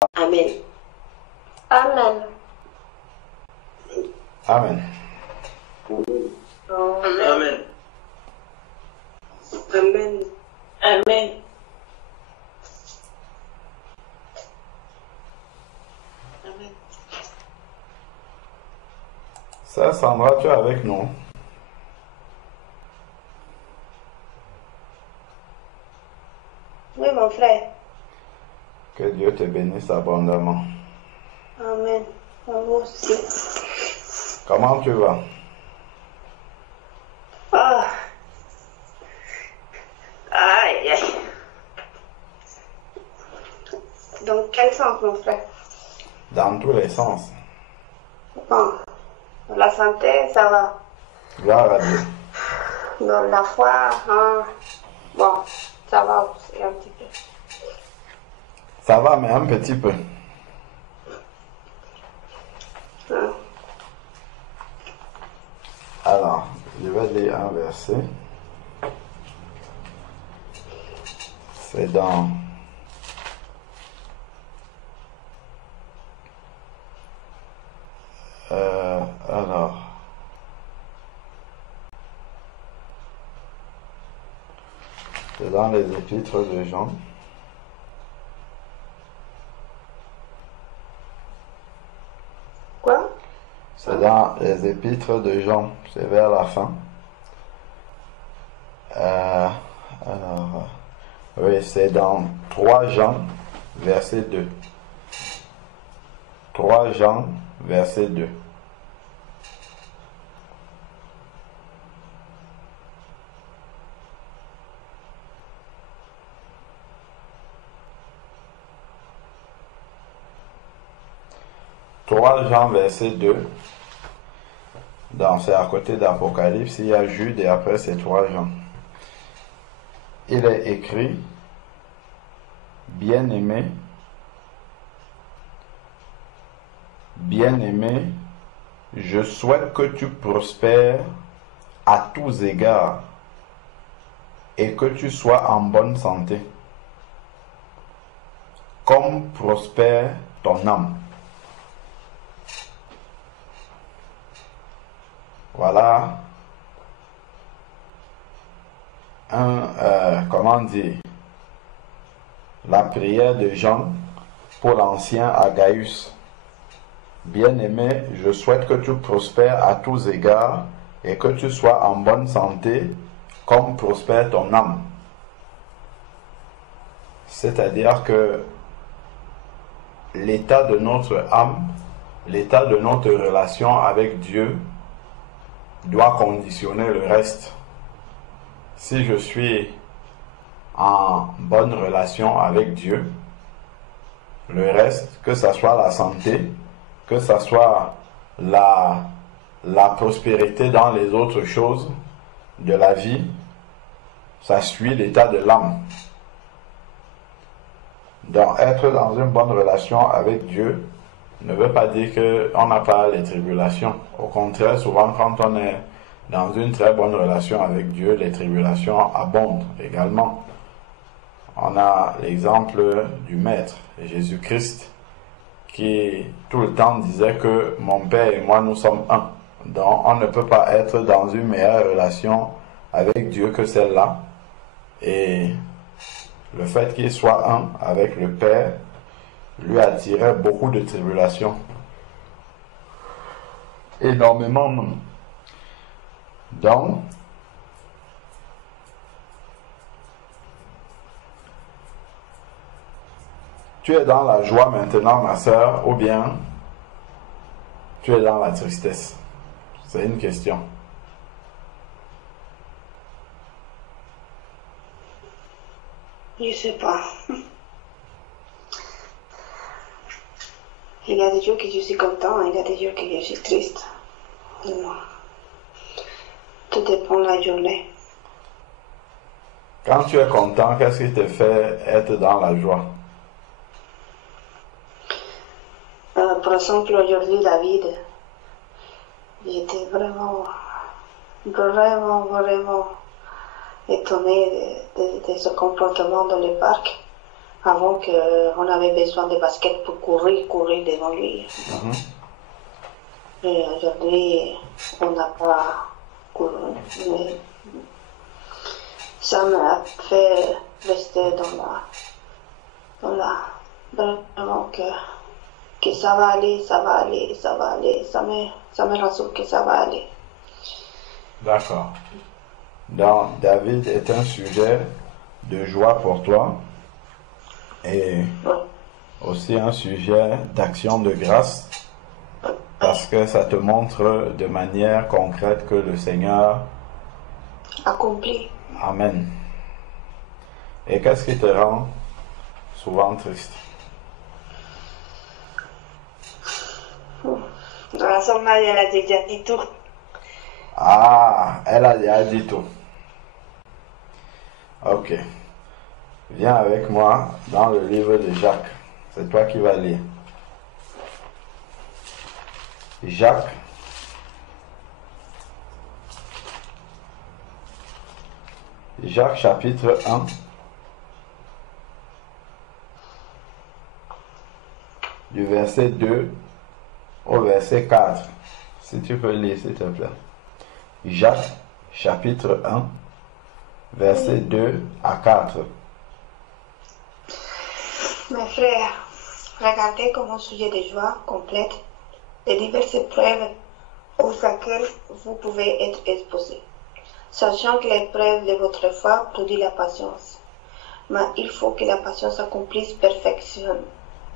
Amen. Amen. Amen. Amen. Amen. Amen. Amen. Sœur Sandra, tu es avec nous? Oui, mon frère. Que Dieu te bénisse abondamment. Amen. À vous aussi. Comment tu vas? Ah. Aïe, aïe. Dans quel sens, mon frère? Dans tous les sens. Bon, la santé, ça va. Gloire à Dieu. Dans la foi, hein, bon, ça va aussi un petit peu. Ça va, mais un petit peu. Hein. Alors, je vais lire un verset. C'est dans alors, c'est dans les épîtres de Jean. Quoi? C'est dans les épîtres de Jean. C'est vers la fin. Alors, oui, c'est dans 3 Jean, verset 2. 3 Jean, verset 2. Jean, verset 2. C'est à côté d'Apocalypse, il y a Jude et après c'est 3 Jean. Il est écrit, bien-aimé, je souhaite que tu prospères à tous égards et que tu sois en bonne santé, comme prospère ton âme. Voilà la prière de Jean pour l'ancien Agaius. Bien-aimé, je souhaite que tu prospères à tous égards et que tu sois en bonne santé, comme prospère ton âme. C'est-à-dire que l'état de notre âme, l'état de notre relation avec Dieu doit conditionner le reste. Si je suis en bonne relation avec Dieu, le reste, que ce soit la santé, que ce soit la prospérité dans les autres choses de la vie, ça suit l'état de l'âme. Donc être dans une bonne relation avec Dieu ne veut pas dire qu'on n'a pas les tribulations. Au contraire, souvent quand on est dans une très bonne relation avec Dieu, les tribulations abondent également. On a l'exemple du Maître, Jésus-Christ, qui tout le temps disait que mon Père et moi nous sommes un. Donc on ne peut pas être dans une meilleure relation avec Dieu que celle-là. Et le fait qu'il soit un avec le Père lui attirait beaucoup de tribulations. Énormément même. Donc, tu es dans la joie maintenant, ma sœur, ou bien tu es dans la tristesse? C'est une question. Je sais pas. Il y a des jours que je suis content, il y a des jours que je suis triste. Non. Tout dépend de la journée. Quand tu es content, qu'est-ce qui te fait être dans la joie? Par exemple, aujourd'hui, David, j'étais vraiment étonné de ce comportement dans le parc. avant qu'on avait besoin de baskets pour courir devant lui. Et aujourd'hui, on n'a pas couru. Mais ça m'a fait rester dans la vraiment que ça va aller. Ça me rassure que ça va aller. D'accord. Donc, David est un sujet de joie pour toi et aussi un sujet d'action de grâce parce que ça te montre de manière concrète que le Seigneur accompli. Amen. Et qu'est-ce qui te rend souvent triste? La sommage, elle a déjà dit tout. Ah, elle a déjà dit tout. Ok. Viens avec moi dans le livre de Jacques. C'est toi qui vas lire. Jacques. Jacques chapitre 1. Du verset 2 au verset 4. Si tu peux lire, s'il te plaît. Jacques chapitre 1, verset 2 à 4. Mes frères, regardez comme un sujet de joie complète les diverses épreuves aux laquelle vous pouvez être exposés, sachant que l'épreuve de votre foi produit la patience. Mais il faut que la patience accomplisse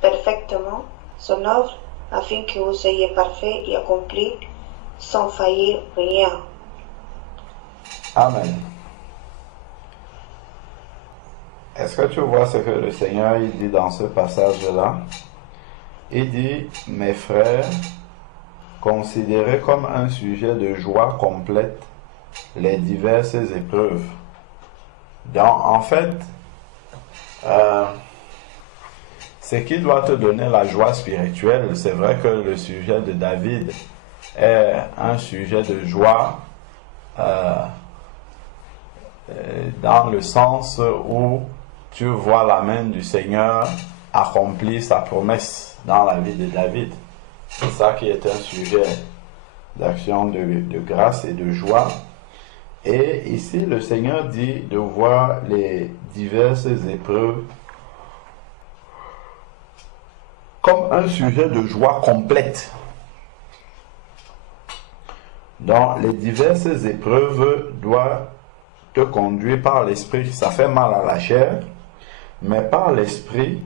perfectement son œuvre, afin que vous soyez parfaits et accomplis sans faillir rien. Amen. Est-ce que tu vois ce que le Seigneur il dit dans ce passage-là? Il dit, mes frères, considérez comme un sujet de joie complète les diverses épreuves. Donc, en fait, ce qui doit te donner la joie spirituelle, c'est vrai que le sujet de David est un sujet de joie dans le sens où tu vois la main du Seigneur accomplir sa promesse dans la vie de David. C'est ça qui est un sujet d'action de grâce et de joie. Et ici, le Seigneur dit de voir les diverses épreuves comme un sujet de joie complète. Donc, les diverses épreuves doivent te conduire par l'esprit. Ça fait mal à la chair, mais par l'esprit,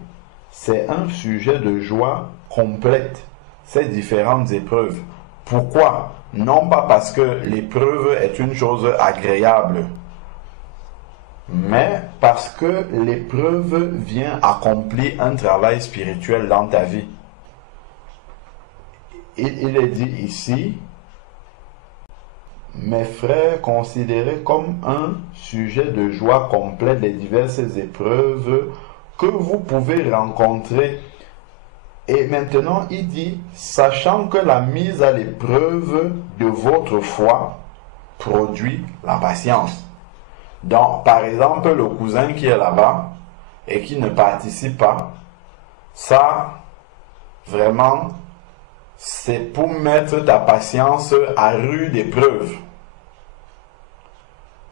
c'est un sujet de joie complète, ces différentes épreuves. Pourquoi? Non pas parce que l'épreuve est une chose agréable, mais parce que l'épreuve vient accomplir un travail spirituel dans ta vie. Il est dit ici, mes frères, considérez comme un sujet de joie complète les diverses épreuves que vous pouvez rencontrer. Et maintenant, il dit, sachant que la mise à l'épreuve de votre foi produit la patience. Donc, par exemple, le cousin qui est là-bas et qui ne participe pas, ça, vraiment, c'est pour mettre ta patience à rude épreuve.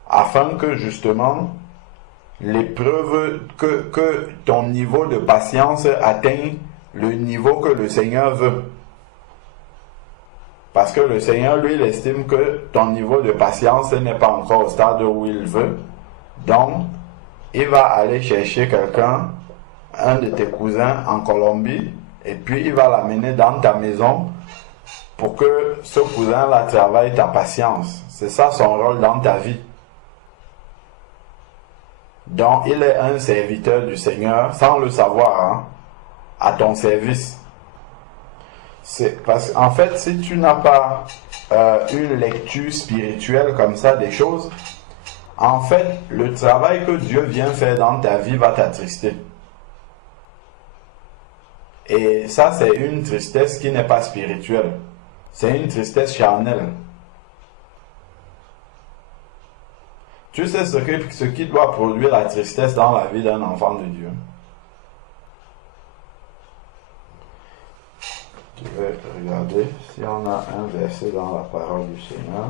Afin que justement, l'épreuve, que ton niveau de patience atteigne le niveau que le Seigneur veut. Parce que le Seigneur, lui, il estime que ton niveau de patience n'est pas encore au stade où il veut. Donc, il va aller chercher quelqu'un, un de tes cousins en Colombie, et puis il va l'amener dans ta maison pour que ce cousin-là travaille ta patience. C'est ça son rôle dans ta vie. Donc, il est un serviteur du Seigneur, sans le savoir, hein, à ton service. C'est parce qu'en fait, si tu n'as pas une lecture spirituelle comme ça des choses, en fait, le travail que Dieu vient faire dans ta vie va t'attrister. Et ça, c'est une tristesse qui n'est pas spirituelle. C'est une tristesse charnelle. Tu sais ce qui doit produire la tristesse dans la vie d'un enfant de Dieu? Je vais regarder si on a un verset dans la parole du Seigneur.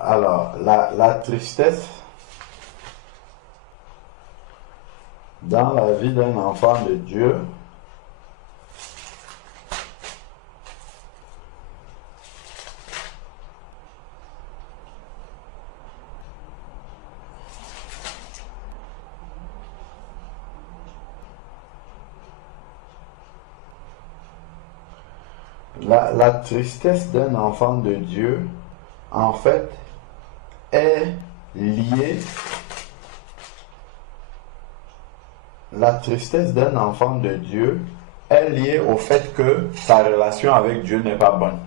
Alors, la tristesse dans la vie d'un enfant de Dieu, la tristesse d'un enfant de Dieu, en fait, est liée. La tristesse d'un enfant de Dieu est liée au fait que sa relation avec Dieu n'est pas bonne.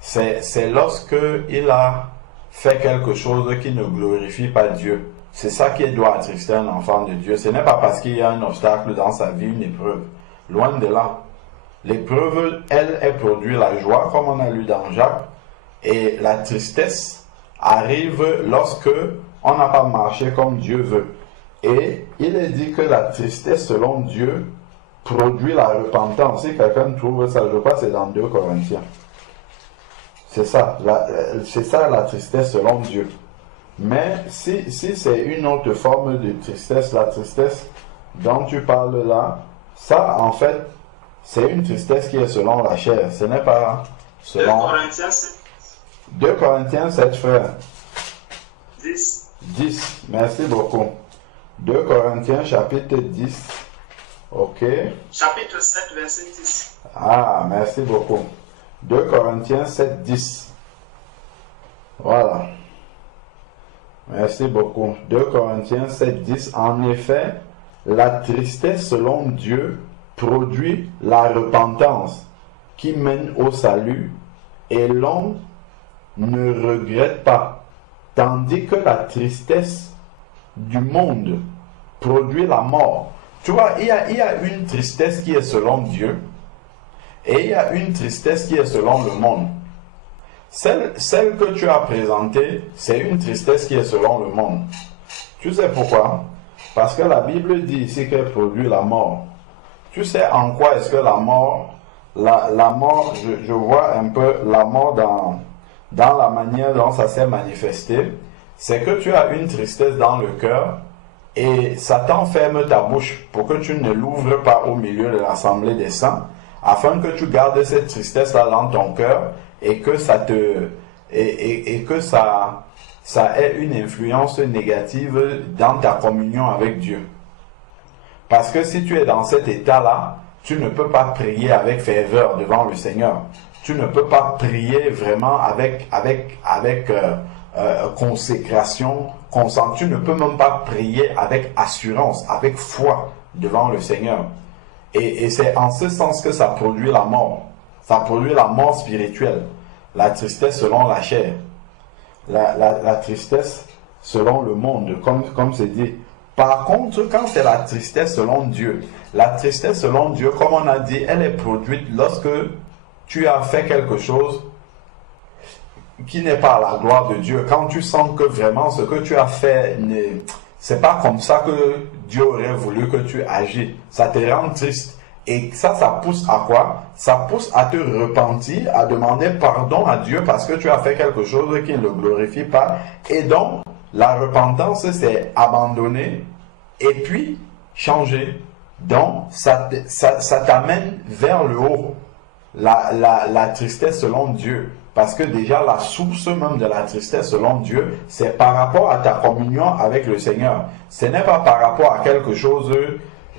C'est lorsque il a fait quelque chose qui ne glorifie pas Dieu. C'est ça qui doit attrister un enfant de Dieu. Ce n'est pas parce qu'il y a un obstacle dans sa vie, une épreuve. Loin de là. L'épreuve, elle produit la joie, comme on a lu dans Jacques, et la tristesse arrive lorsque on n'a pas marché comme Dieu veut. Et il est dit que la tristesse, selon Dieu, produit la repentance. Si quelqu'un trouve ça, je crois que c'est dans 2 Corinthiens. C'est ça, la tristesse selon Dieu. Mais si c'est une autre forme de tristesse, la tristesse dont tu parles là, ça, en fait, c'est une tristesse qui est selon la chair. Ce n'est pas selon... 2 Corinthiens 7. 2 Corinthiens 7, frère. 10. 10. Merci beaucoup. 2 Corinthiens chapitre 10. Ok. Chapitre 7, verset 10. Ah, merci beaucoup. 2 Corinthiens 7, 10. Voilà. Merci beaucoup. 2 Corinthiens 7, 10. En effet, la tristesse selon Dieu produit la repentance qui mène au salut et l'homme ne regrette pas, tandis que la tristesse du monde produit la mort. Tu vois, il y a une tristesse qui est selon Dieu et il y a une tristesse qui est selon le monde. Celle que tu as présentée, c'est une tristesse qui est selon le monde. Tu sais pourquoi? Parce que la Bible dit ici qu'elle produit la mort. Tu sais en quoi est-ce que la mort, je vois un peu la mort dans la manière dont ça s'est manifesté. C'est que tu as une tristesse dans le cœur et Satan ferme ta bouche pour que tu ne l'ouvres pas au milieu de l'assemblée des saints, afin que tu gardes cette tristesse-là dans ton cœur et que ça ait une influence négative dans ta communion avec Dieu. Parce que si tu es dans cet état-là, tu ne peux pas prier avec ferveur devant le Seigneur. Tu ne peux pas prier vraiment avec consécration, consent. Tu ne peux même pas prier avec assurance, avec foi devant le Seigneur. Et c'est en ce sens que ça produit la mort. Ça produit la mort spirituelle. La tristesse selon la chair. La tristesse selon le monde, comme c'est dit. Par contre, quand c'est la tristesse selon Dieu, la tristesse selon Dieu, comme on a dit, elle est produite lorsque tu as fait quelque chose qui n'est pas à la gloire de Dieu. Quand tu sens que vraiment ce que tu as fait, c'est pas comme ça que Dieu aurait voulu que tu agis. Ça te rend triste. Et ça pousse à quoi? Ça pousse à te repentir, à demander pardon à Dieu parce que tu as fait quelque chose qui ne le glorifie pas. Et donc, la repentance, c'est abandonner et puis changer. Donc, ça t'amène vers le haut. La tristesse selon Dieu. Parce que déjà, la source même de la tristesse selon Dieu, c'est par rapport à ta communion avec le Seigneur. Ce n'est pas par rapport à quelque chose,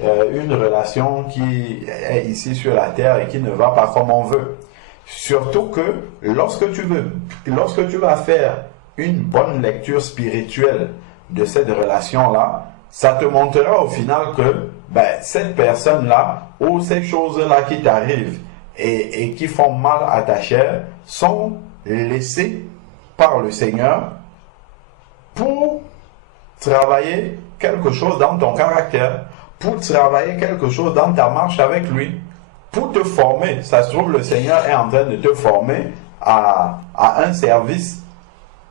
une relation qui est ici sur la terre et qui ne va pas comme on veut. Surtout que lorsque tu vas faire une bonne lecture spirituelle de cette relation-là, ça te montrera au final que cette personne-là ou ces choses-là qui t'arrivent et qui font mal à ta chair sont laissées par le Seigneur pour travailler quelque chose dans ton caractère, pour travailler quelque chose dans ta marche avec lui, pour te former. Ça se trouve, le Seigneur est en train de te former à un service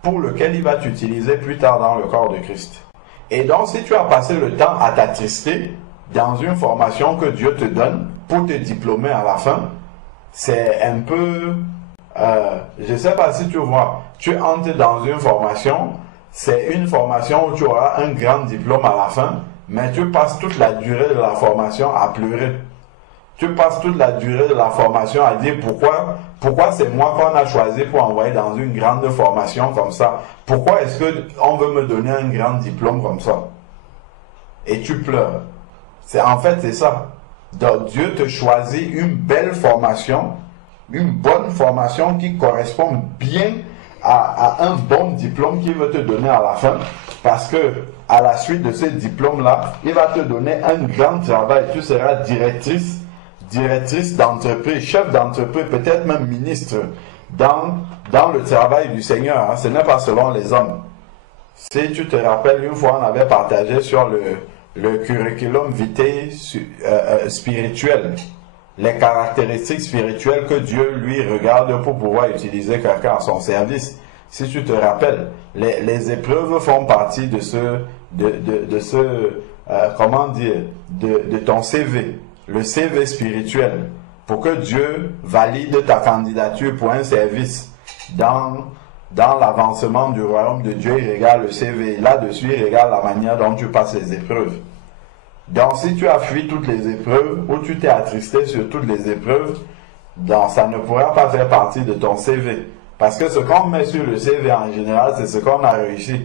pour lequel il va t'utiliser plus tard dans le corps de Christ. Et donc, si tu as passé le temps à t'attrister, dans une formation que Dieu te donne pour te diplômer à la fin, c'est un peu... je ne sais pas si tu vois, tu entres dans une formation, c'est une formation où tu auras un grand diplôme à la fin, mais tu passes toute la durée de la formation à pleurer. Tu passes toute la durée de la formation à dire pourquoi c'est moi qu'on a choisi pour envoyer dans une grande formation comme ça. Pourquoi est-ce qu'on veut me donner un grand diplôme comme ça? Et tu pleures. En fait, c'est ça. Donc, Dieu te choisit une belle formation, une bonne formation qui correspond bien à un bon diplôme qu'il veut te donner à la fin, parce que à la suite de ce diplôme-là, il va te donner un grand travail. Tu seras directrice d'entreprise, chef d'entreprise, peut-être même ministre dans le travail du Seigneur. Hein. Ce n'est pas selon les hommes. Si tu te rappelles, une fois on avait partagé sur le curriculum vitae spirituel, les caractéristiques spirituelles que Dieu lui regarde pour pouvoir utiliser quelqu'un à son service. Si tu te rappelles, les épreuves font partie de ton CV, le CV spirituel, pour que Dieu valide ta candidature pour un service. Dans l'avancement du royaume de Dieu, il regarde le CV. Là-dessus, il regarde la manière dont tu passes les épreuves. Donc, si tu as fui toutes les épreuves, ou tu t'es attristé sur toutes les épreuves, donc ça ne pourra pas faire partie de ton CV. Parce que ce qu'on met sur le CV en général, c'est ce qu'on a réussi.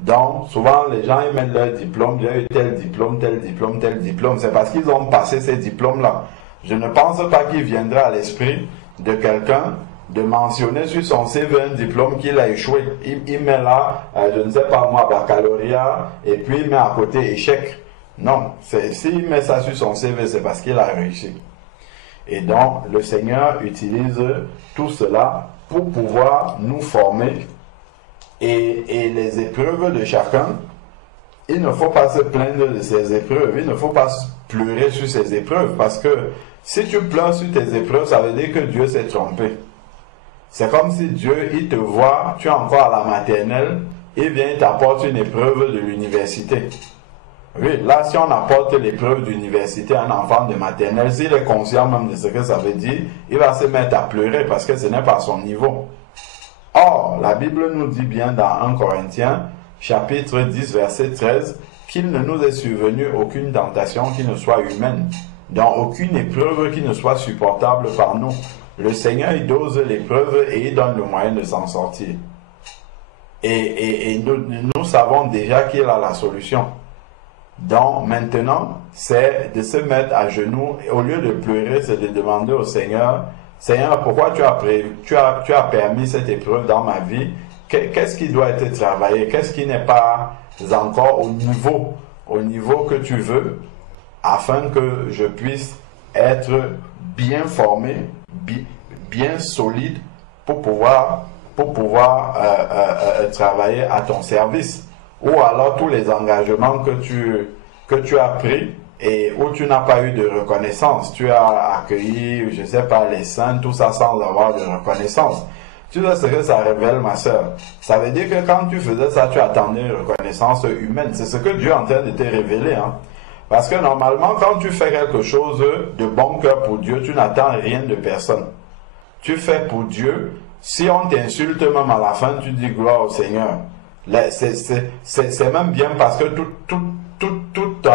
Donc, souvent, les gens, ils mettent leur diplôme, j'ai eu tel diplôme, tel diplôme, tel diplôme. C'est parce qu'ils ont passé ces diplômes-là. Je ne pense pas qu'il viendra à l'esprit de quelqu'un de mentionner sur son CV un diplôme qu'il a échoué. Il met là, je ne sais pas moi, baccalauréat, et puis il met à côté échec. Non, s'il met ça sur son CV, c'est parce qu'il a réussi. Et donc, le Seigneur utilise tout cela pour pouvoir nous former. Et les épreuves de chacun, il ne faut pas se plaindre de ces épreuves, il ne faut pas pleurer sur ces épreuves, parce que si tu pleures sur tes épreuves, ça veut dire que Dieu s'est trompé. C'est comme si Dieu, il te voit, tu es encore à la maternelle, il vient, il t'apporte une épreuve de l'université. Oui, là, si on apporte l'épreuve d'université à un enfant de maternelle, s'il est conscient même de ce que ça veut dire, il va se mettre à pleurer parce que ce n'est pas son niveau. Or, la Bible nous dit bien dans 1 Corinthiens, chapitre 10, verset 13, qu'il ne nous est survenu aucune tentation qui ne soit humaine, dans aucune épreuve qui ne soit supportable par nous. Le Seigneur, il dose l'épreuve et il donne le moyen de s'en sortir. Et nous savons déjà qu'il a la solution. Donc maintenant, c'est de se mettre à genoux, et au lieu de pleurer, c'est de demander au Seigneur, Seigneur, pourquoi tu as permis cette épreuve dans ma vie? Qu'est-ce qui doit être travaillé? Qu'est-ce qui n'est pas encore au niveau que tu veux, afin que je puisse être bien formé, bien solide pour pouvoir travailler à ton service? Ou alors tous les engagements que tu as pris et où tu n'as pas eu de reconnaissance. Tu as accueilli, je ne sais pas, les saints, tout ça sans avoir de reconnaissance. Tu sais ce que ça révèle, ma soeur? Ça veut dire que quand tu faisais ça, tu attendais une reconnaissance humaine. C'est ce que Dieu est en train de te révéler. Hein? Parce que normalement, quand tu fais quelque chose de bon cœur pour Dieu, tu n'attends rien de personne. Tu fais pour Dieu. Si on t'insulte même à la fin, tu dis gloire au Seigneur. C'est même bien parce que toute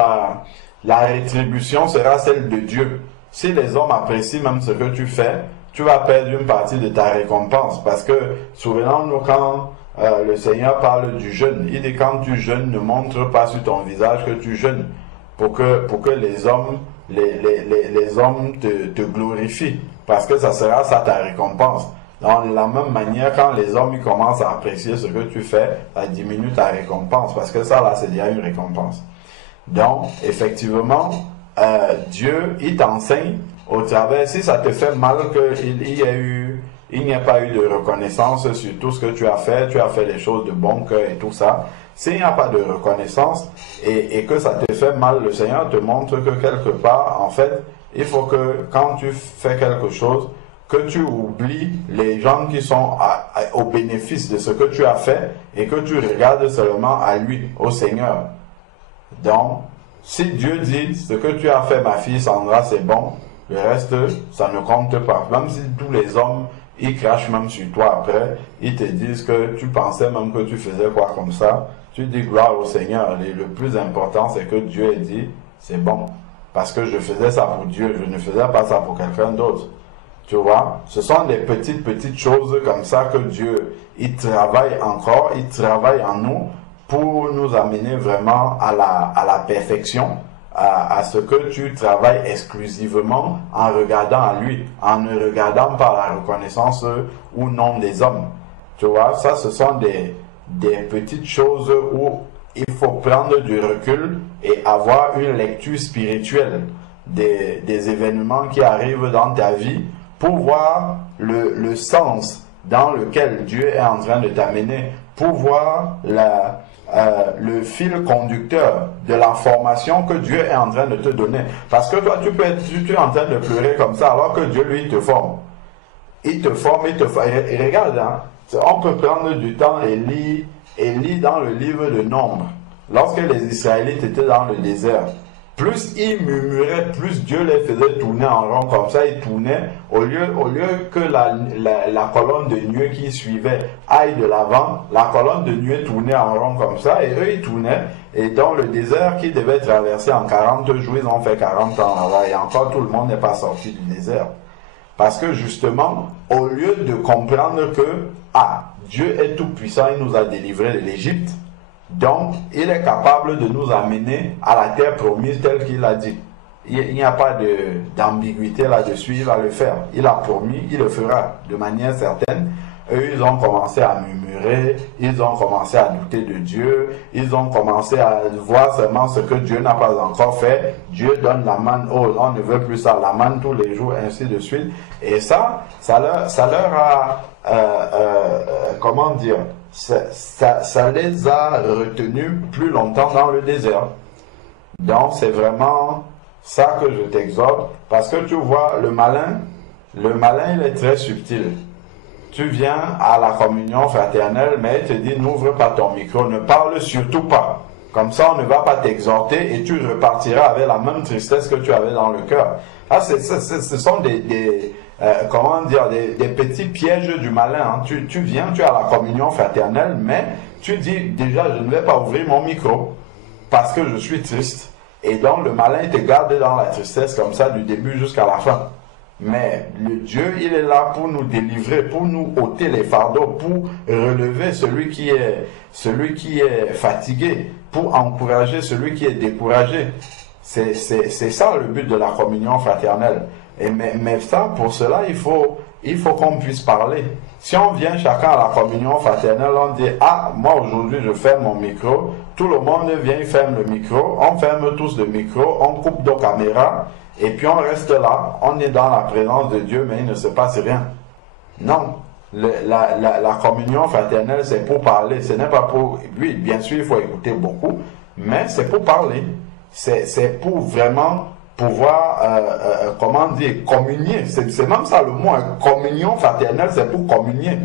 la rétribution sera celle de Dieu. Si les hommes apprécient même ce que tu fais, tu vas perdre une partie de ta récompense. Parce que, souvenons-nous, quand le Seigneur parle du jeûne, il dit quand tu jeûnes, ne montre pas sur ton visage que tu jeûnes, pour que les hommes te glorifient. Parce que ça sera ça ta récompense. Dans la même manière, quand les hommes ils commencent à apprécier ce que tu fais, ça diminue ta récompense, parce que ça là, c'est déjà une récompense. Donc, effectivement, Dieu, il t'enseigne au travers, si ça te fait mal qu'il n'y ait pas eu de reconnaissance sur tout ce que tu as fait les choses de bon cœur et tout ça, s'il n'y a pas de reconnaissance et que ça te fait mal, le Seigneur te montre que quelque part, en fait, il faut que quand tu fais quelque chose, que tu oublies les gens qui sont au bénéfice de ce que tu as fait et que tu regardes seulement à lui, au Seigneur. Donc, Si Dieu dit, ce que tu as fait ma fille Sandra, c'est bon, le reste, ça ne compte pas. Même si tous les hommes, ils crachent même sur toi après, ils te disent que tu pensais même que tu faisais quoi comme ça, tu dis gloire au Seigneur. Et le plus important, c'est que Dieu ait dit, c'est bon. Parce que je faisais ça pour Dieu, je ne faisais pas ça pour quelqu'un d'autre. Tu vois, ce sont des petites choses comme ça que Dieu, il travaille encore, il travaille en nous pour nous amener vraiment à la perfection, à ce que tu travailles exclusivement en regardant à lui, en ne regardant pas la reconnaissance ou non des hommes. Tu vois, ça ce sont des petites choses où il faut prendre du recul et avoir une lecture spirituelle des événements qui arrivent dans ta vie pour voir le sens dans lequel Dieu est en train de t'amener, pour voir le fil conducteur de la formation que Dieu est en train de te donner. Parce que toi, tu es en train de pleurer comme ça, alors que Dieu, lui, te forme. Il te forme, il te forme. Et regarde, hein, on peut prendre du temps et lire dans le livre de Nombre. Lorsque les Israélites étaient dans le désert, plus ils murmuraient, plus Dieu les faisait tourner en rond comme ça. Ils tournaient, au lieu que la colonne de nuée qui suivait aille de l'avant, la colonne de nuée tournait en rond comme ça, et eux ils tournaient, et dans le désert qu'ils devaient traverser en 40 jours, ils ont fait 40 ans là-bas, et encore tout le monde n'est pas sorti du désert. Parce que justement, au lieu de comprendre que, Dieu est tout puissant, il nous a délivrés de l'Égypte, donc, il est capable de nous amener à la terre promise telle qu'il a dit. Il n'y a pas d'ambiguïté là-dessus, il va le faire. Il a promis, il le fera de manière certaine. Eux, ils ont commencé à murmurer, ils ont commencé à douter de Dieu, ils ont commencé à voir seulement ce que Dieu n'a pas encore fait. Dieu donne la manne, on ne veut plus ça, la manne tous les jours, ainsi de suite. Et ça leur a, comment dire, ça les a retenus plus longtemps dans le désert. Donc c'est vraiment ça que je t'exhorte, parce que tu vois, le malin il est très subtil. Tu viens à la communion fraternelle, mais il te dit n'ouvre pas ton micro, ne parle surtout pas. Comme ça on ne va pas t'exhorter et tu repartiras avec la même tristesse que tu avais dans le cœur. Ce sont des petits pièges du malin. Hein. Tu viens, tu as la communion fraternelle, mais tu dis déjà je ne vais pas ouvrir mon micro parce que je suis triste. Et donc le malin il te garde dans la tristesse comme ça du début jusqu'à la fin. Mais le Dieu il est là pour nous délivrer, pour nous ôter les fardeaux, pour relever celui qui est fatigué, pour encourager celui qui est découragé. C'est ça le but de la communion fraternelle. Mais ça, pour cela, il faut qu'on puisse parler. Si on vient chacun à la communion fraternelle, on dit, moi aujourd'hui je ferme mon micro, tout le monde vient, il ferme le micro, on ferme tous le micro, on coupe nos caméras, et puis on reste là, on est dans la présence de Dieu, mais il ne se passe rien. Non, la communion fraternelle, c'est pour parler, ce n'est pas pour... Oui, bien sûr, il faut écouter beaucoup, mais c'est pour parler. C'est pour vraiment pouvoir, communier. C'est même ça le mot, hein. Communion fraternelle, c'est pour communier.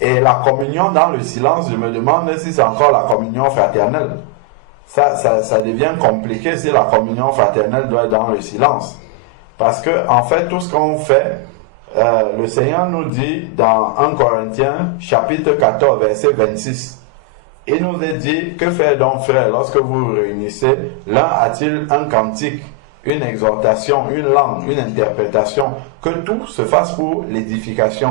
Et la communion dans le silence, je me demande si c'est encore la communion fraternelle. Ça devient compliqué si la communion fraternelle doit être dans le silence. Parce que, en fait, tout ce qu'on fait, le Seigneur nous dit dans 1 Corinthiens, chapitre 14, verset 26. Il nous est dit, que faire donc, frères, lorsque vous vous réunissez? L'un a-t-il un cantique, une exhortation, une langue, une interprétation? Que tout se fasse pour l'édification.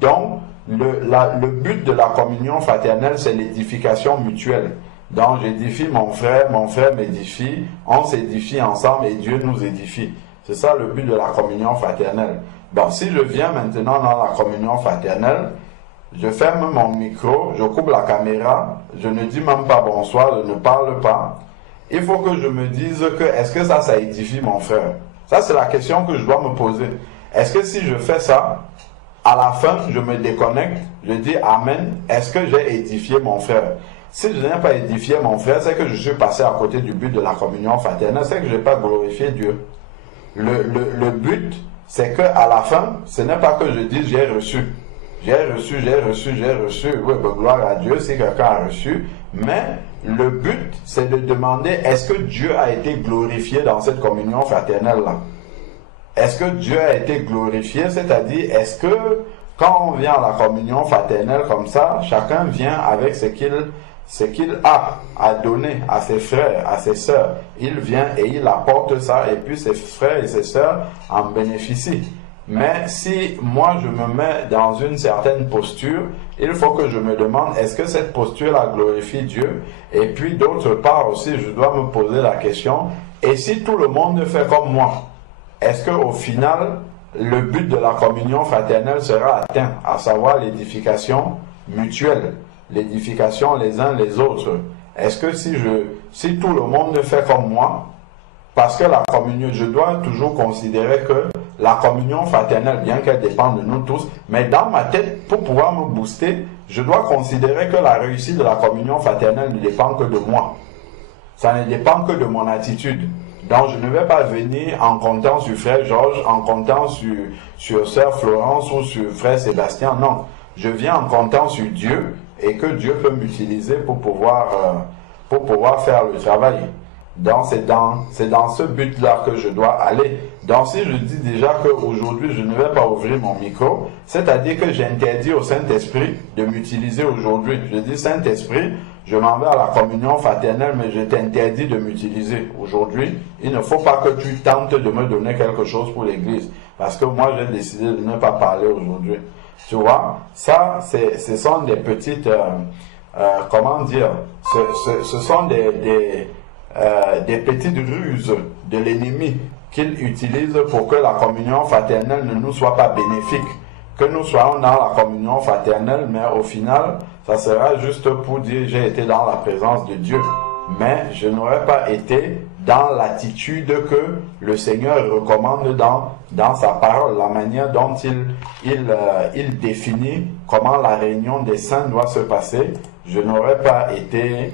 Donc, le but de la communion fraternelle, c'est l'édification mutuelle. Donc, j'édifie mon frère m'édifie, on s'édifie ensemble et Dieu nous édifie. C'est ça le but de la communion fraternelle. Donc, si je viens maintenant dans la communion fraternelle, je ferme mon micro, je coupe la caméra, je ne dis même pas bonsoir, je ne parle pas. Il faut que je me dise que, est-ce que ça édifie mon frère? Ça, c'est la question que je dois me poser. Est-ce que si je fais ça, à la fin, je me déconnecte, je dis Amen, est-ce que j'ai édifié mon frère? Si je n'ai pas édifié mon frère, c'est que je suis passé à côté du but de la communion fraternelle, c'est que je n'ai pas glorifié Dieu. Le but, c'est qu'à la fin, ce n'est pas que je dise j'ai reçu. J'ai reçu. Oui, ben, gloire à Dieu si quelqu'un a reçu. Mais le but, c'est de demander, est-ce que Dieu a été glorifié dans cette communion fraternelle-là? Est-ce que Dieu a été glorifié? C'est-à-dire, est-ce que quand on vient à la communion fraternelle comme ça, chacun vient avec ce qu'il a à donner à ses frères, à ses sœurs. Il vient et il apporte ça, et puis ses frères et ses sœurs en bénéficient. Mais si moi je me mets dans une certaine posture, il faut que je me demande, est-ce que cette posture-là glorifie Dieu? Et puis d'autre part aussi, je dois me poser la question, et si tout le monde fait comme moi, est-ce qu'au final, le but de la communion fraternelle sera atteint, à savoir l'édification mutuelle, l'édification les uns les autres? Est-ce que si tout le monde fait comme moi, parce que la communion, je dois toujours considérer que la communion fraternelle, bien qu'elle dépende de nous tous, mais dans ma tête, pour pouvoir me booster, je dois considérer que la réussite de la communion fraternelle ne dépend que de moi. Ça ne dépend que de mon attitude. Donc je ne vais pas venir en comptant sur frère Georges, en comptant sur sœur Florence ou sur frère Sébastien. Non, je viens en comptant sur Dieu et que Dieu peut m'utiliser pour pouvoir faire le travail. Donc c'est dans ce but-là que je dois aller. Donc si je dis déjà qu'aujourd'hui je ne vais pas ouvrir mon micro, c'est-à-dire que j'interdis au Saint-Esprit de m'utiliser aujourd'hui. Je dis Saint-Esprit, je m'en vais à la communion fraternelle, mais je t'interdis de m'utiliser aujourd'hui. Il ne faut pas que tu tentes de me donner quelque chose pour l'église, parce que moi j'ai décidé de ne pas parler aujourd'hui. Tu vois, ça, ce sont des petites, comment dire, ce sont des petites ruses de l'ennemi qu'il utilise pour que la communion fraternelle ne nous soit pas bénéfique. Que nous soyons dans la communion fraternelle, mais au final, ça sera juste pour dire j'ai été dans la présence de Dieu. Mais je n'aurais pas été dans l'attitude que le Seigneur recommande dans sa parole, la manière dont il définit comment la réunion des saints doit se passer. Je n'aurais pas été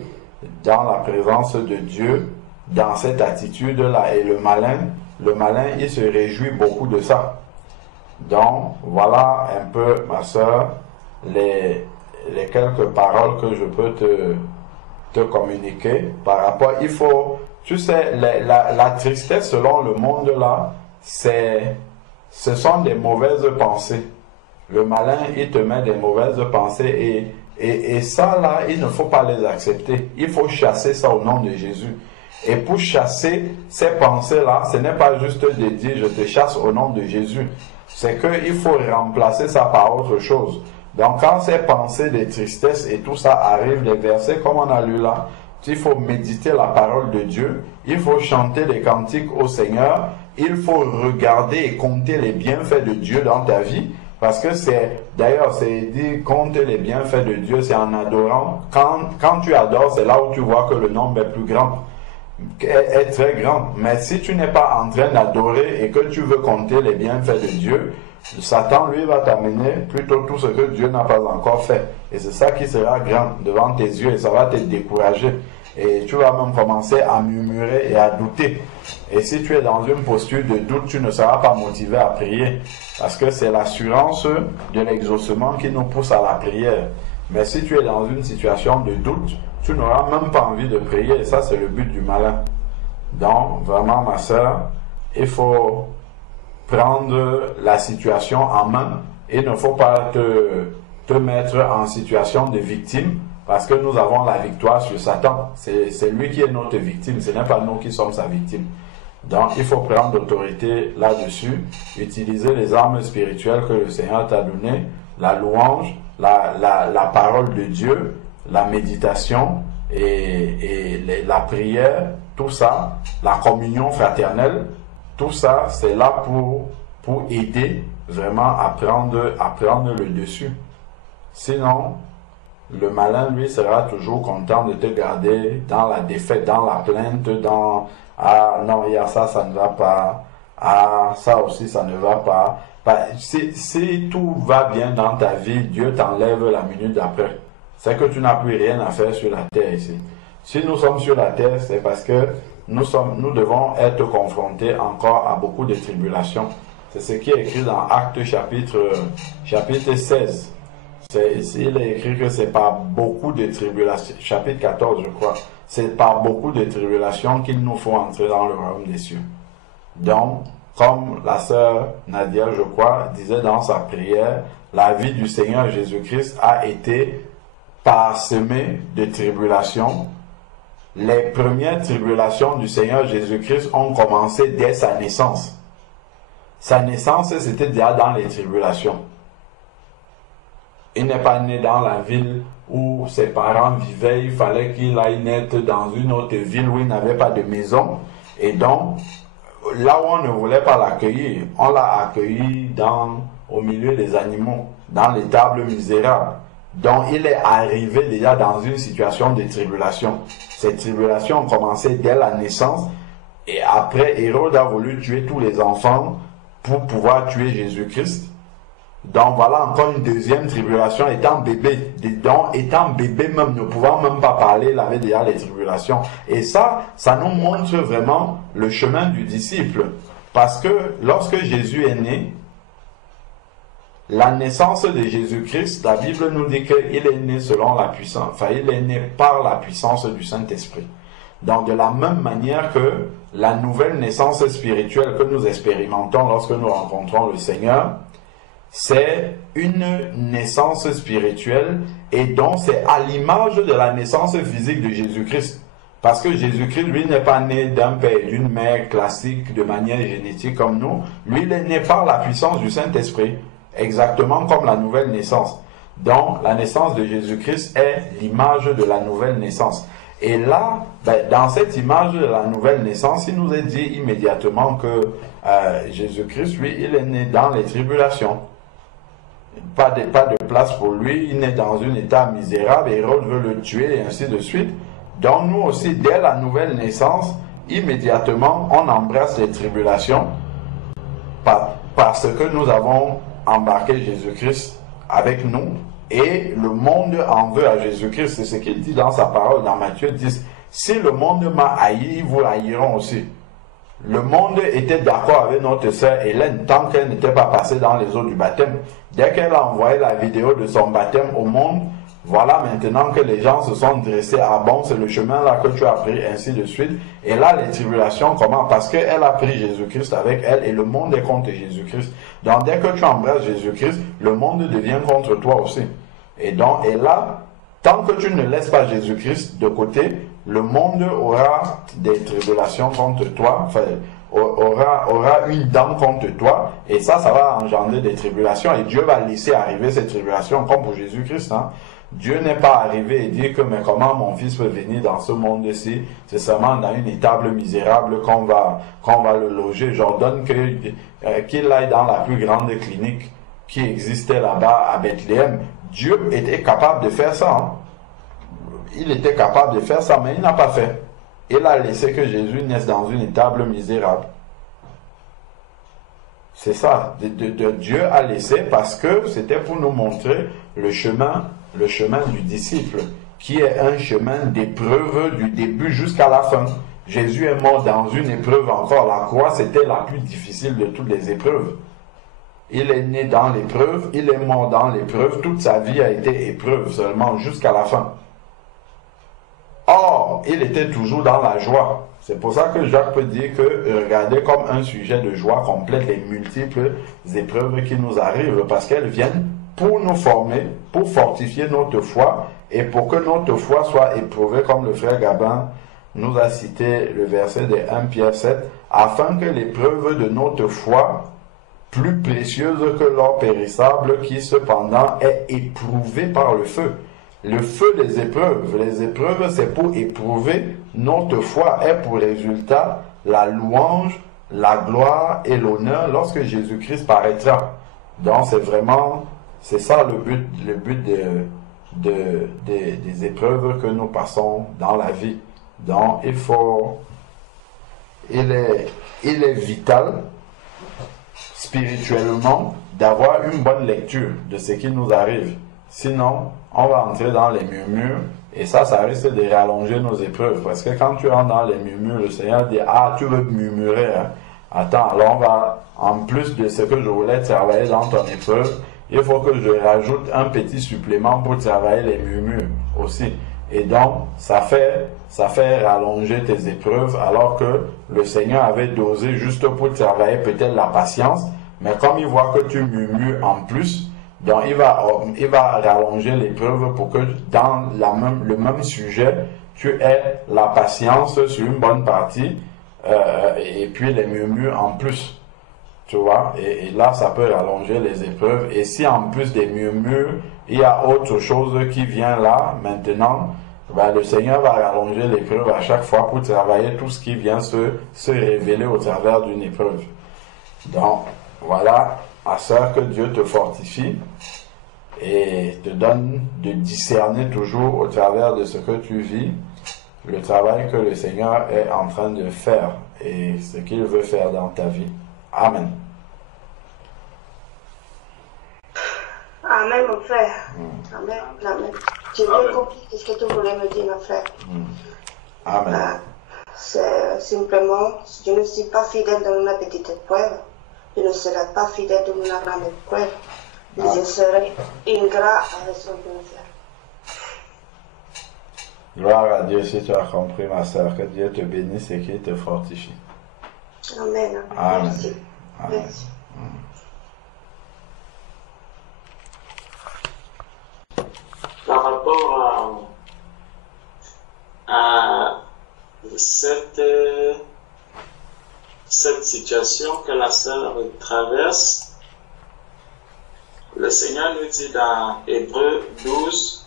dans la présence de Dieu, dans cette attitude-là. Et le malin, il se réjouit beaucoup de ça. Donc, voilà un peu, ma soeur, les quelques paroles que je peux te communiquer par rapport. Il faut, tu sais, la tristesse selon le monde là, ce sont des mauvaises pensées. Le malin, il te met des mauvaises pensées et ça là, il ne faut pas les accepter. Il faut chasser ça au nom de Jésus. Et pour chasser ces pensées-là, ce n'est pas juste de dire je te chasse au nom de Jésus. C'est qu'il faut remplacer ça par autre chose. Donc quand ces pensées de tristesse et tout ça arrivent, les versets comme on a lu là, il faut méditer la parole de Dieu, il faut chanter des cantiques au Seigneur, il faut regarder et compter les bienfaits de Dieu dans ta vie, parce que d'ailleurs c'est dit compter les bienfaits de Dieu, c'est en adorant. Quand tu adores, c'est là où tu vois que le nombre est plus grand, est très grand. Mais si tu n'es pas en train d'adorer et que tu veux compter les bienfaits de Dieu, Satan lui va t'amener plutôt tout ce que Dieu n'a pas encore fait, et c'est ça qui sera grand devant tes yeux et ça va te décourager et tu vas même commencer à murmurer et à douter. Et si tu es dans une posture de doute, tu ne seras pas motivé à prier, parce que c'est l'assurance de l'exaucement qui nous pousse à la prière. Mais si tu es dans une situation de doute, tu n'auras même pas envie de prier, et ça c'est le but du malin. Donc vraiment, ma soeur, il faut prendre la situation en main. Il ne faut pas te mettre en situation de victime, parce que nous avons la victoire sur Satan. C'est lui qui est notre victime, ce n'est pas nous qui sommes sa victime. Donc il faut prendre l'autorité là-dessus, utiliser les armes spirituelles que le Seigneur t'a données, la louange, la parole de Dieu, la méditation et la prière, tout ça, la communion fraternelle. Tout ça, c'est là pour aider vraiment à prendre le dessus. Sinon, le malin, lui, sera toujours content de te garder dans la défaite, dans la plainte, dans « Ah non, il y a ça, ça ne va pas. Ah, ça aussi, ça ne va pas. » Si tout va bien dans ta vie, Dieu t'enlève la minute d'après. C'est que tu n'as plus rien à faire sur la terre ici. Si nous sommes sur la terre, c'est parce que nous devons être confrontés encore à beaucoup de tribulations. C'est ce qui est écrit dans Actes chapitre 16. Il est écrit que c'est par beaucoup de tribulations, chapitre 14 je crois, c'est par beaucoup de tribulations qu'il nous faut entrer dans le royaume des cieux. Donc, comme la sœur Nadia, je crois, disait dans sa prière, la vie du Seigneur Jésus-Christ a été parsemée de tribulations. Les premières tribulations du Seigneur Jésus-Christ ont commencé dès sa naissance. Sa naissance, c'était déjà dans les tribulations. Il n'est pas né dans la ville où ses parents vivaient, il fallait qu'il aille naître dans une autre ville où il n'avait pas de maison. Et donc, là où on ne voulait pas l'accueillir, on l'a accueilli au milieu des animaux, dans l'étable misérable. Donc, il est arrivé déjà dans une situation de tribulation. Ces tribulations ont commencé dès la naissance. Et après, Hérode a voulu tuer tous les enfants pour pouvoir tuer Jésus-Christ. Donc voilà encore une deuxième tribulation, étant bébé, donc étant bébé même, ne pouvant même pas parler, il avait déjà les tribulations. Et ça nous montre vraiment le chemin du disciple. Parce que lorsque Jésus est né, la naissance de Jésus-Christ, la Bible nous dit qu'il est né selon la puissance, enfin il est né par la puissance du Saint-Esprit. Donc de la même manière que la nouvelle naissance spirituelle que nous expérimentons lorsque nous rencontrons le Seigneur, c'est une naissance spirituelle et donc c'est à l'image de la naissance physique de Jésus-Christ. Parce que Jésus-Christ, lui, n'est pas né d'un père et d'une mère classique de manière génétique comme nous. Lui, il est né par la puissance du Saint-Esprit, exactement comme la nouvelle naissance. Donc, la naissance de Jésus-Christ est l'image de la nouvelle naissance. Et là, dans cette image de la nouvelle naissance, il nous est dit immédiatement que Jésus-Christ, lui, il est né dans les tribulations. Pas de place pour lui, il est dans un état misérable, Hérode veut le tuer et ainsi de suite. Donc nous aussi, dès la nouvelle naissance, immédiatement, on embrasse les tribulations parce que nous avons embarqué Jésus-Christ avec nous et le monde en veut à Jésus-Christ. C'est ce qu'il dit dans sa parole dans Matthieu 10. Si le monde m'a haï, ils vous haïront aussi. Le monde était d'accord avec notre sœur Hélène tant qu'elle n'était pas passée dans les eaux du baptême. Dès qu'elle a envoyé la vidéo de son baptême au monde, voilà maintenant que les gens se sont dressés. Ah bon, c'est le chemin là que tu as pris, ainsi de suite. Et là, les tribulations commencent parce qu'elle a pris Jésus-Christ avec elle et le monde est contre Jésus-Christ. Donc dès que tu embrasses Jésus-Christ, le monde devient contre toi aussi. Et là, tant que tu ne laisses pas Jésus-Christ de côté, le monde aura des tribulations contre toi, enfin, aura une dent contre toi, et ça va engendrer des tribulations, et Dieu va laisser arriver ces tribulations, comme pour Jésus-Christ. Dieu n'est pas arrivé et dit que mais comment mon fils peut venir dans ce monde-ci, c'est seulement dans une étable misérable qu'on va le loger. J'ordonne qu'il aille dans la plus grande clinique qui existait là-bas à Bethléem. Dieu était capable de faire ça. Il était capable de faire ça, mais il n'a pas fait. Il a laissé que Jésus naisse dans une étable misérable. C'est ça. Dieu a laissé parce que c'était pour nous montrer le chemin du disciple, qui est un chemin d'épreuve du début jusqu'à la fin. Jésus est mort dans une épreuve encore. La croix, c'était la plus difficile de toutes les épreuves. Il est né dans l'épreuve, il est mort dans l'épreuve, toute sa vie a été épreuve seulement jusqu'à la fin. Or, il était toujours dans la joie. C'est pour ça que Jacques peut dire que regardez comme un sujet de joie complète les multiples épreuves qui nous arrivent, parce qu'elles viennent pour nous former, pour fortifier notre foi, et pour que notre foi soit éprouvée, comme le frère Gabin nous a cité le verset de 1 Pierre 7, afin que l'épreuve de notre foi, plus précieuse que l'or périssable, qui cependant est éprouvée par le feu. Le feu des épreuves. Les épreuves, c'est pour éprouver notre foi, et pour résultat la louange, la gloire et l'honneur lorsque Jésus-Christ paraîtra. Donc c'est ça le but des épreuves que nous passons dans la vie. Donc il est vital spirituellement d'avoir une bonne lecture de ce qui nous arrive. Sinon, on va entrer dans les murmures et ça risque de rallonger nos épreuves. Parce que quand tu rentres dans les murmures, le Seigneur dit « Ah, tu veux murmurer, hein? Attends, alors on va, en plus de ce que je voulais travailler dans ton épreuve, il faut que je rajoute un petit supplément pour travailler les murmures aussi. Et donc, ça fait rallonger tes épreuves, alors que le Seigneur avait dosé juste pour travailler peut-être la patience, mais comme il voit que tu murmures en plus, donc il va rallonger l'épreuve pour que dans le même sujet, tu aies la patience sur une bonne partie, et puis les murmures en plus. Tu vois, et là, ça peut rallonger les épreuves. Et si en plus des murmures, il y a autre chose qui vient là, maintenant, ben, le Seigneur va rallonger l'épreuve à chaque fois pour travailler tout ce qui vient se révéler au travers d'une épreuve. Donc, voilà, ma sœur, que Dieu te fortifie et te donne de discerner toujours au travers de ce que tu vis, le travail que le Seigneur est en train de faire et ce qu'il veut faire dans ta vie. Amen. Amen, mon frère. Amen. Amen. J'ai bien compris ce que tu voulais me dire, mon frère. Amen. C'est simplement, je ne suis pas fidèle dans ma petite épreuve. Je ne serai pas fidèle dans ma grande épreuve. Je serai ingrat avec son ministère. Gloire à Dieu si tu as compris, ma sœur. Que Dieu te bénisse et qu'il te fortifie. Amen. Amen. Merci. Amen. Merci. Par rapport à cette situation que la sœur traverse, le Seigneur nous dit dans Hébreux 12,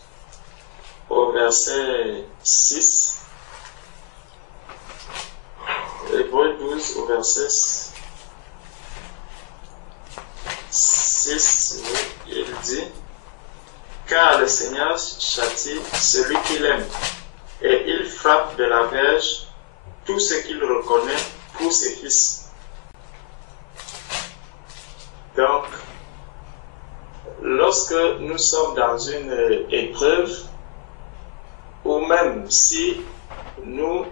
au verset 6, Hébreux 12, au verset 6, il dit: car le Seigneur châtie celui qu'il aime, et il frappe de la verge tout ce qu'il reconnaît pour ses fils. Donc, lorsque nous sommes dans une épreuve, ou même si nous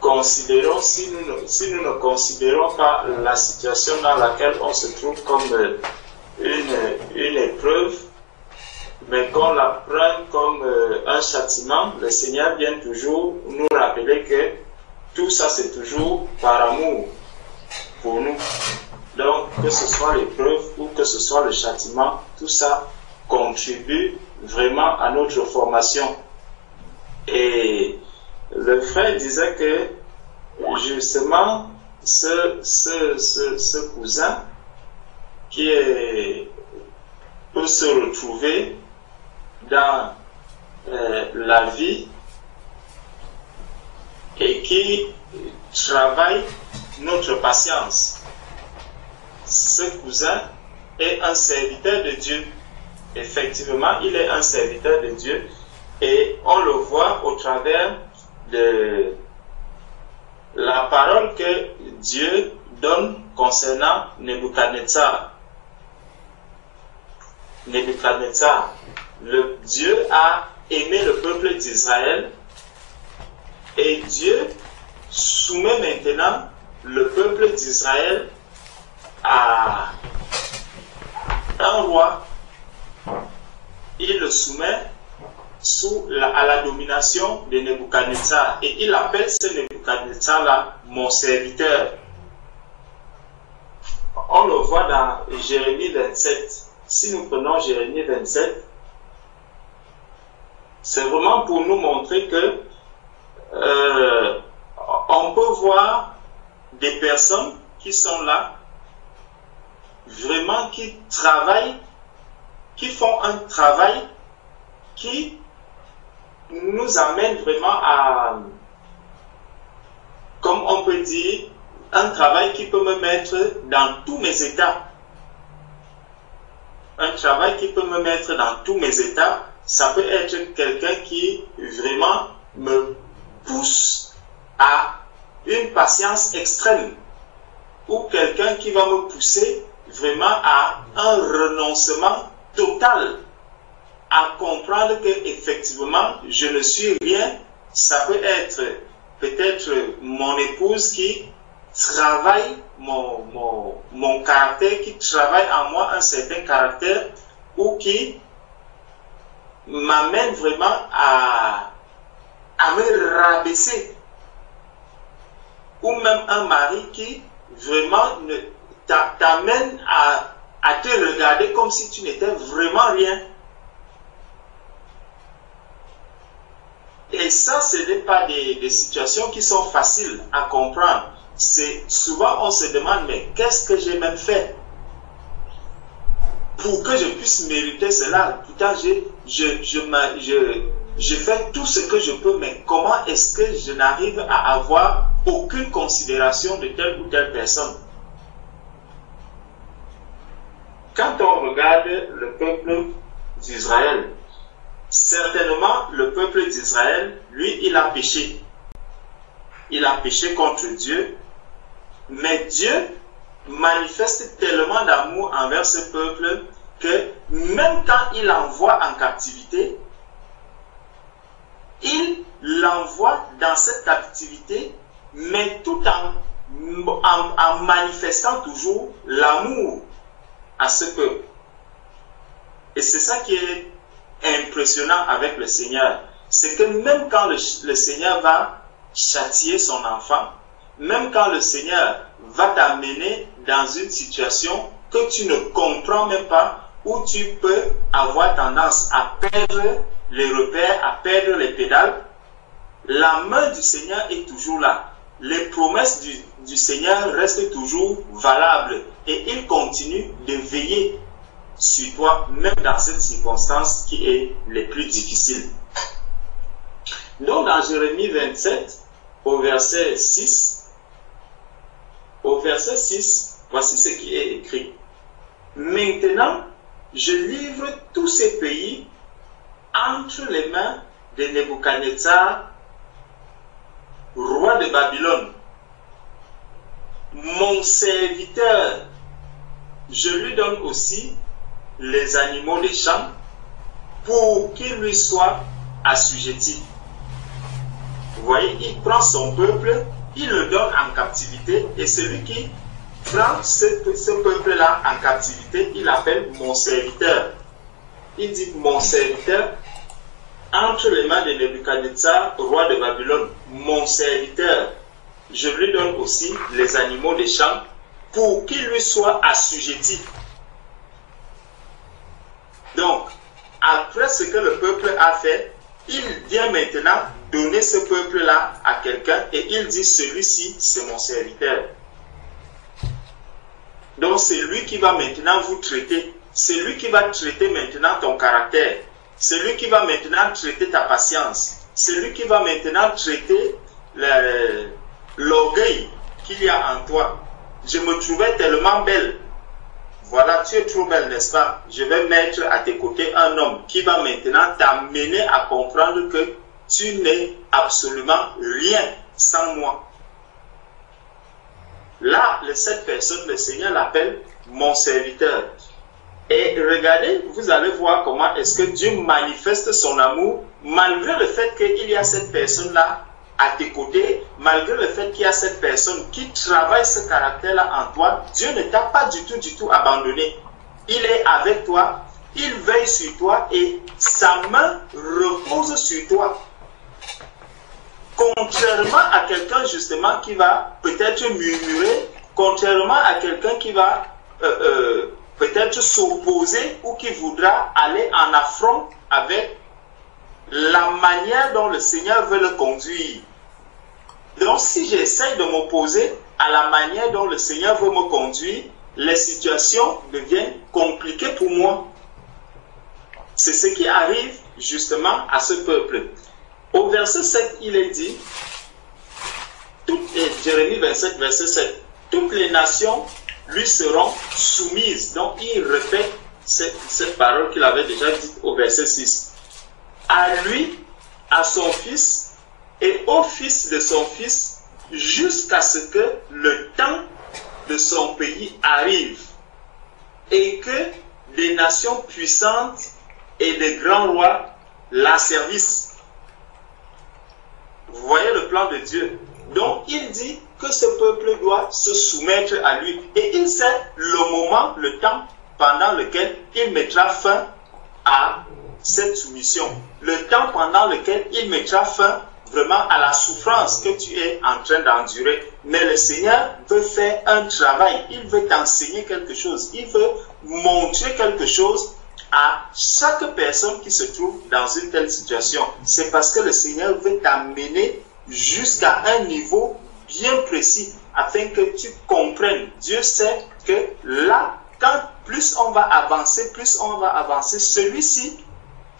considérons, si nous ne considérons pas la situation dans laquelle on se trouve comme une épreuve, mais qu'on la prenne comme un châtiment, le Seigneur vient toujours nous rappeler que tout ça c'est toujours par amour pour nous. Donc que ce soit l'épreuve ou que ce soit le châtiment, tout ça contribue vraiment à notre formation. Et le frère disait que justement ce cousin qui peut se retrouver dans la vie et qui travaille notre patience. Ce cousin est un serviteur de Dieu. Effectivement, il est un serviteur de Dieu et on le voit au travers de la parole que Dieu donne concernant Nebuchadnezzar. Nebuchadnezzar, le Dieu a aimé le peuple d'Israël et Dieu soumet maintenant le peuple d'Israël à un roi. Il le soumet à la domination de Nebuchadnezzar et il appelle ce Nebuchadnezzar-là mon serviteur. On le voit dans Jérémie 27. Si nous prenons Jérémie 27, c'est vraiment pour nous montrer que on peut voir des personnes qui sont là, vraiment qui travaillent, qui font un travail qui nous amène vraiment à, comme on peut dire, un travail qui peut me mettre dans tous mes états. Un travail qui peut me mettre dans tous mes états, ça peut être quelqu'un qui vraiment me pousse à une patience extrême ou quelqu'un qui va me pousser vraiment à un renoncement total, à comprendre que effectivement je ne suis rien. Ça peut être peut-être mon épouse qui travaille mon caractère, qui travaille en moi un certain caractère, ou qui m'amène vraiment à me rabaisser. Ou même un mari qui vraiment t'amène à te regarder comme si tu n'étais vraiment rien. Et ça, ce n'est pas des situations qui sont faciles à comprendre. Souvent, on se demande, mais qu'est-ce que j'ai même fait pour que je puisse mériter cela? Pourtant, je fais tout ce que je peux, mais comment est-ce que je n'arrive à avoir aucune considération de telle ou telle personne? Quand on regarde le peuple d'Israël, certainement le peuple d'Israël, lui, il a péché. Il a péché contre Dieu, mais Dieu manifeste tellement d'amour envers ce peuple que même quand il l'envoie en captivité, il l'envoie dans cette captivité, mais tout en manifestant toujours l'amour à ce peuple. Et c'est ça qui est impressionnant avec le Seigneur. C'est que même quand le Seigneur va châtier son enfant, même quand le Seigneur va t'amener dans une situation que tu ne comprends même pas, où tu peux avoir tendance à perdre les repères, à perdre les pédales, la main du Seigneur est toujours là. Les promesses du Seigneur restent toujours valables et il continue de veiller sur toi, même dans cette circonstance qui est les plus difficiles. Donc dans Jérémie 27, au verset 6, voici ce qui est écrit. Maintenant, je livre tous ces pays entre les mains de Nebuchadnezzar, roi de Babylone. Mon serviteur, je lui donne aussi les animaux des champs pour qu'il lui soit assujetti. Vous voyez, il prend son peuple, il le donne en captivité, et celui qui prend ce peuple-là en captivité, il l'appelle mon serviteur. Il dit mon serviteur entre les mains de Nebuchadnezzar, roi de Babylone, mon serviteur. Je lui donne aussi les animaux des champs pour qu'il lui soit assujetti. Donc, après ce que le peuple a fait, il vient maintenant donner ce peuple-là à quelqu'un et il dit, celui-ci, c'est mon serviteur. Donc, c'est lui qui va maintenant vous traiter. C'est lui qui va traiter maintenant ton caractère. C'est lui qui va maintenant traiter ta patience. C'est lui qui va maintenant traiter l'orgueil qu'il y a en toi. Je me trouvais tellement belle. Voilà, tu es trop belle, n'est-ce pas? Je vais mettre à tes côtés un homme qui va maintenant t'amener à comprendre que tu n'es absolument rien sans moi. Là, cette personne, le Seigneur l'appelle mon serviteur. Et regardez, vous allez voir comment est-ce que Dieu manifeste son amour malgré le fait qu'il y a cette personne-là à tes côtés, malgré le fait qu'il y a cette personne qui travaille ce caractère-là en toi. Dieu ne t'a pas du tout abandonné. Il est avec toi, il veille sur toi et sa main repose sur toi. Contrairement à quelqu'un justement qui va peut-être murmurer, contrairement à quelqu'un qui va peut-être s'opposer ou qui voudra aller en affront avec la manière dont le Seigneur veut le conduire. Donc si j'essaie de m'opposer à la manière dont le Seigneur veut me conduire, les situations deviennent compliquées pour moi. C'est ce qui arrive justement à ce peuple. Au verset 7, il est dit, Jérémie 27, verset 7, toutes les nations lui seront soumises. Donc il répète cette parole qu'il avait déjà dite au verset 6. À lui, à son fils et au fils de son fils, jusqu'à ce que le temps de son pays arrive et que des nations puissantes et des grands rois la servissent. Vous voyez le plan de Dieu. Donc, il dit que ce peuple doit se soumettre à lui. Et il sait le moment, le temps pendant lequel il mettra fin à cette soumission. Le temps pendant lequel il mettra fin vraiment à la souffrance que tu es en train d'endurer. Mais le Seigneur veut faire un travail. Il veut t'enseigner quelque chose. Il veut montrer quelque chose à chaque personne qui se trouve dans une telle situation. C'est parce que le Seigneur veut t'amener jusqu'à un niveau bien précis afin que tu comprennes. Dieu sait que là, quand plus on va avancer, celui-ci,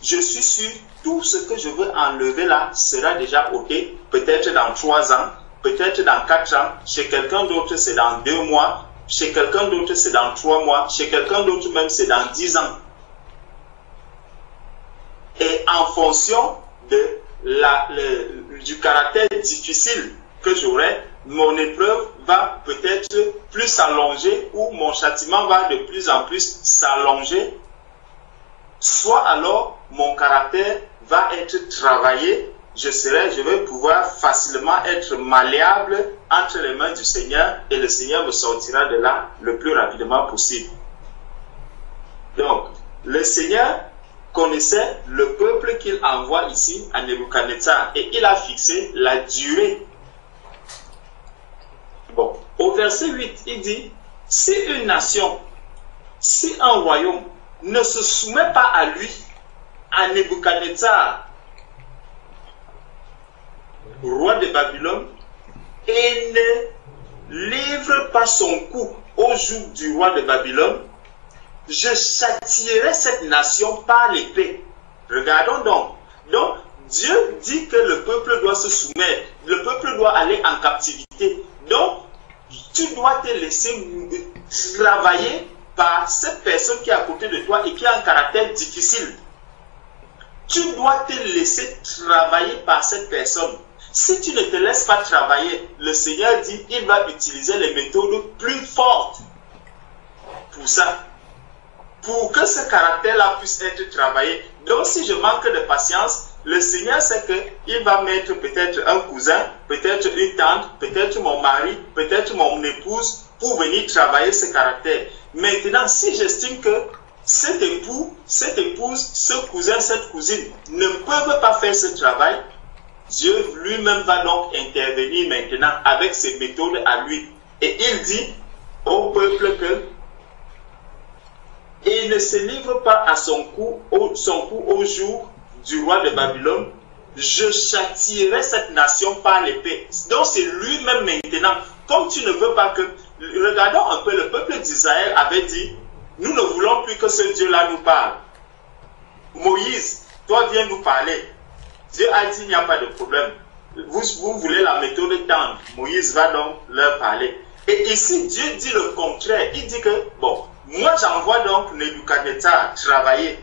je suis sûr, tout ce que je veux enlever là sera déjà ôté, peut-être dans 3 ans, peut-être dans 4 ans, chez quelqu'un d'autre c'est dans 2 mois, chez quelqu'un d'autre c'est dans 3 mois, chez quelqu'un d'autre même c'est dans 10 ans. Et en fonction de du caractère difficile que j'aurai, mon épreuve va peut-être plus s'allonger ou mon châtiment va de plus en plus s'allonger. Soit alors mon caractère va être travaillé, je vais pouvoir facilement être malléable entre les mains du Seigneur et le Seigneur me sortira de là le plus rapidement possible. Donc, le Seigneur connaissait le peuple qu'il envoie ici à Nebuchadnezzar et il a fixé la durée. Bon, au verset 8, il dit, si une nation, si un royaume ne se soumet pas à lui, à Nebuchadnezzar, roi de Babylone, et ne livre pas son cou au joug du roi de Babylone, je châtierai cette nation par l'épée. Regardons donc. Donc, Dieu dit que le peuple doit se soumettre, le peuple doit aller en captivité. Donc, tu dois te laisser travailler par cette personne qui est à côté de toi et qui a un caractère difficile. Tu dois te laisser travailler par cette personne. Si tu ne te laisses pas travailler, le Seigneur dit il va utiliser les méthodes plus fortes pour ça. Pour que ce caractère-là puisse être travaillé. Donc, si je manque de patience, le Seigneur sait qu'il va mettre peut-être un cousin, peut-être une tante, peut-être mon mari, peut-être mon épouse pour venir travailler ce caractère. Maintenant, si j'estime que cet époux, cette épouse, ce cousin, cette cousine ne peuvent pas faire ce travail, Dieu lui-même va donc intervenir maintenant avec ses méthodes à lui. Et il dit au peuple que il ne se livre pas à son coup au jour du roi de Babylone, je châtierai cette nation par l'épée. Donc c'est lui-même maintenant. Comme tu ne veux pas que... Regardons un peu, le peuple d'Israël avait dit, nous ne voulons plus que ce Dieu-là nous parle. Moïse, toi viens nous parler. Dieu a dit, il n'y a pas de problème. Vous voulez la méthode tendre. Moïse va donc leur parler. Et ici, Dieu dit le contraire. Il dit que, bon, moi j'envoie donc Nebuchadnezzar travailler.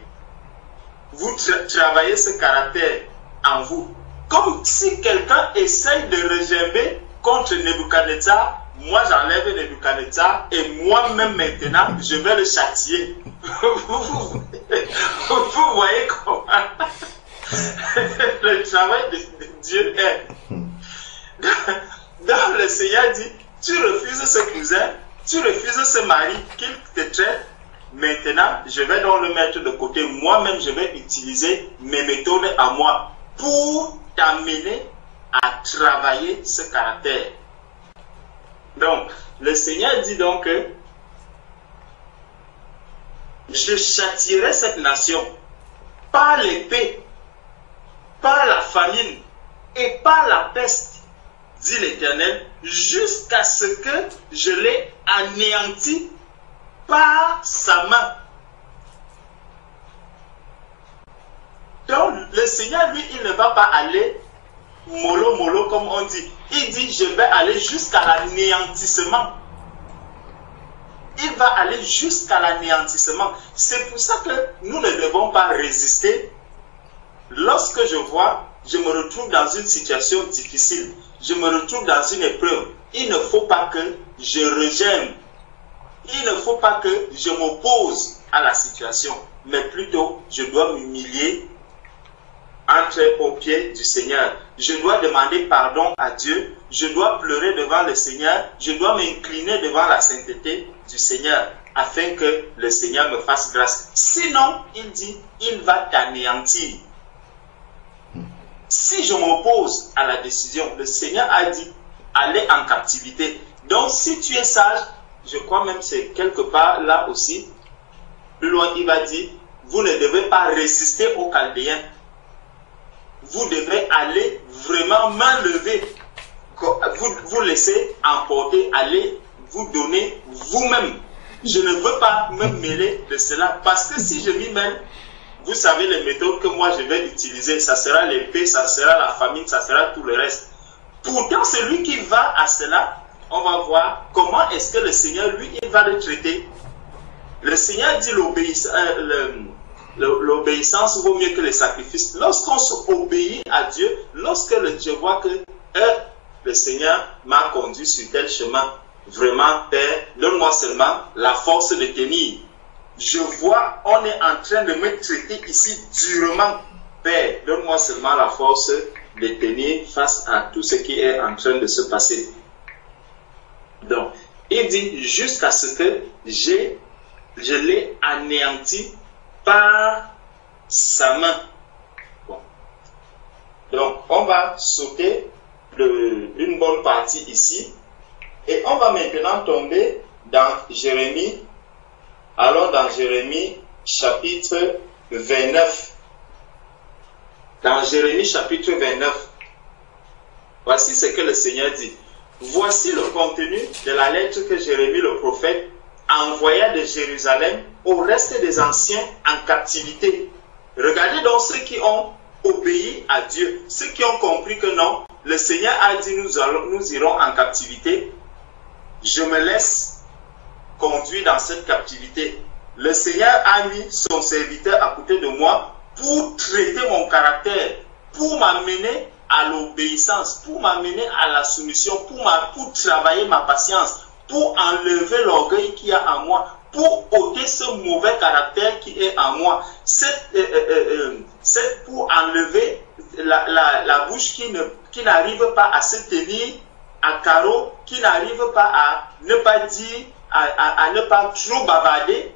Vous travaillez ce caractère en vous. Comme si quelqu'un essaye de regimber contre Nebuchadnezzar, moi j'enlève Nebuchadnezzar et moi-même maintenant je vais le châtier. Vous voyez comment le travail de Dieu est. Donc le Seigneur dit, tu refuses ce cousin, tu refuses ce mari qu'il te traite. Maintenant, je vais donc le mettre de côté. Moi-même, je vais utiliser mes méthodes à moi pour t'amener à travailler ce caractère. Donc, le Seigneur dit donc que je châtierai cette nation par l'épée, par la famine et par la peste, dit l'Éternel, jusqu'à ce que je l'ai anéanti par sa main. Donc, le Seigneur, lui, il ne va pas aller mollo mollo comme on dit. Il dit, je vais aller jusqu'à l'anéantissement. Il va aller jusqu'à l'anéantissement. C'est pour ça que nous ne devons pas résister. Lorsque je me retrouve dans une situation difficile, je me retrouve dans une épreuve, il ne faut pas que je rejette. Il ne faut pas que je m'oppose à la situation, mais plutôt je dois m'humilier entre aux pieds du Seigneur. Je dois demander pardon à Dieu. Je dois pleurer devant le Seigneur. Je dois m'incliner devant la sainteté du Seigneur afin que le Seigneur me fasse grâce. Sinon, il dit, il va t'anéantir. Si je m'oppose à la décision, le Seigneur a dit, allez en captivité. Donc, si tu es sage, je crois même c'est quelque part là aussi, plus loin, il va dire, vous ne devez pas résister aux Chaldéens. Vous devrez aller vraiment main levée. Vous laisser emporter, aller vous donner vous-même. Je ne veux pas me mêler de cela parce que si je m'y mêle, vous savez les méthodes que moi je vais utiliser, ça sera l'épée, ça sera la famine, ça sera tout le reste. Pourtant, celui qui va à cela, on va voir comment est-ce que le Seigneur, lui, il va le traiter. Le Seigneur dit l'obéissance vaut mieux que les sacrifices. Lorsqu'on s'obéit à Dieu, lorsque je vois que le Seigneur m'a conduit sur tel chemin, vraiment, Père, donne-moi seulement la force de tenir. Je vois, on est en train de me traiter ici durement. Père, donne-moi seulement la force de tenir face à tout ce qui est en train de se passer. Donc, il dit jusqu'à ce que je l'ai anéanti par sa main. Bon. Donc, on va sauter une bonne partie ici. Et on va maintenant tomber dans Jérémie. Allons dans Jérémie chapitre 29. Dans Jérémie chapitre 29. Voici ce que le Seigneur dit. Voici le contenu de la lettre que Jérémie le prophète envoya de Jérusalem au reste des anciens en captivité. Regardez donc ceux qui ont obéi à Dieu, ceux qui ont compris que non, le Seigneur a dit nous irons en captivité. Je me laisse conduire dans cette captivité. Le Seigneur a mis son serviteur à côté de moi pour traiter mon caractère, pour m'amener à l'obéissance, pour m'amener à la soumission, pour travailler ma patience, pour enlever l'orgueil qu'il y a en moi, pour ôter ce mauvais caractère qui est en moi, pour enlever la bouche qui n'arrive pas à se tenir à carreau, qui n'arrive pas à ne pas dire, à ne pas trop bavarder.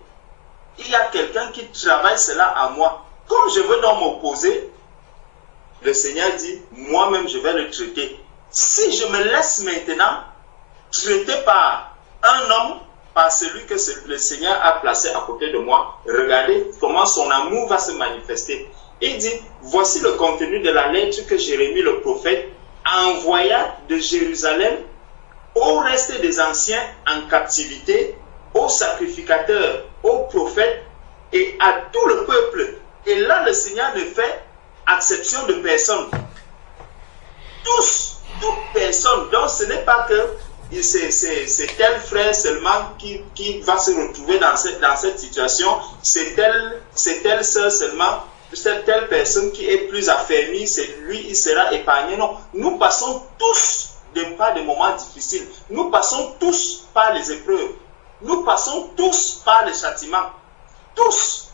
Il y a quelqu'un qui travaille cela en moi. Comme je veux donc m'opposer, le Seigneur dit, moi-même je vais le traiter. Si je me laisse maintenant traiter par un homme, par celui que le Seigneur a placé à côté de moi, regardez comment son amour va se manifester. Il dit, voici le contenu de la lettre que Jérémie le prophète envoya de Jérusalem au reste des anciens en captivité, aux sacrificateurs, aux prophètes et à tout le peuple. Et là, le Seigneur ne fait exception de personne. Tous, toute personne. Donc, ce n'est pas que c'est tel frère seulement qui va se retrouver dans cette situation. C'est telle sœur seulement. C'est telle personne qui est plus affermie, c'est lui, il sera épargné. Non, nous passons tous par des moments difficiles. Nous passons tous par les épreuves. Nous passons tous par les châtiments. Tous.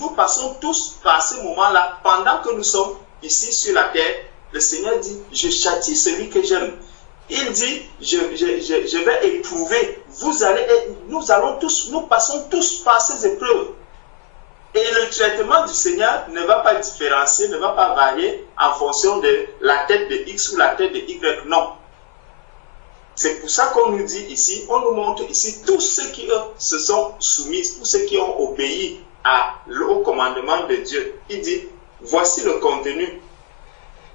Nous passons tous par ces moments-là. Pendant que nous sommes ici sur la terre, le Seigneur dit, je châtie celui que j'aime. Il dit, je vais éprouver. Nous passons tous par ces épreuves. Et le traitement du Seigneur ne va pas différencier, ne va pas varier en fonction de la tête de X ou la tête de Y. Non. C'est pour ça qu'on nous dit ici, on nous montre ici tous ceux qui se sont soumis, tous ceux qui ont obéi au commandement de Dieu. Il dit, voici le contenu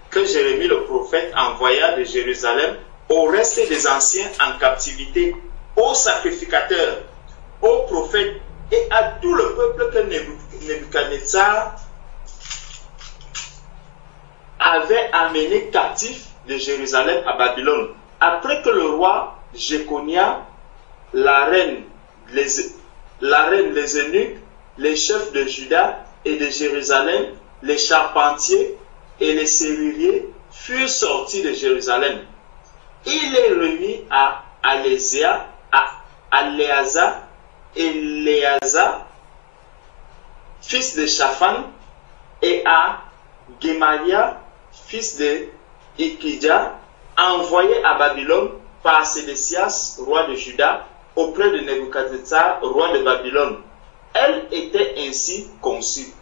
que Jérémie le prophète envoya de Jérusalem au reste des anciens en captivité, aux sacrificateurs, aux prophètes et à tout le peuple que Nebuchadnezzar avait amené captif de Jérusalem à Babylone. Après que le roi Jéconia, la reine, les eunuques, les chefs de Juda et de Jérusalem, les charpentiers et les serruriers furent sortis de Jérusalem, il est remis à Éléazar, fils de Shaphan, et à Gemalia, fils de Ikidja, envoyé à Babylone par Sédécias, roi de Juda, auprès de Nebuchadnezzar, roi de Babylone. Elle était ainsi conçue.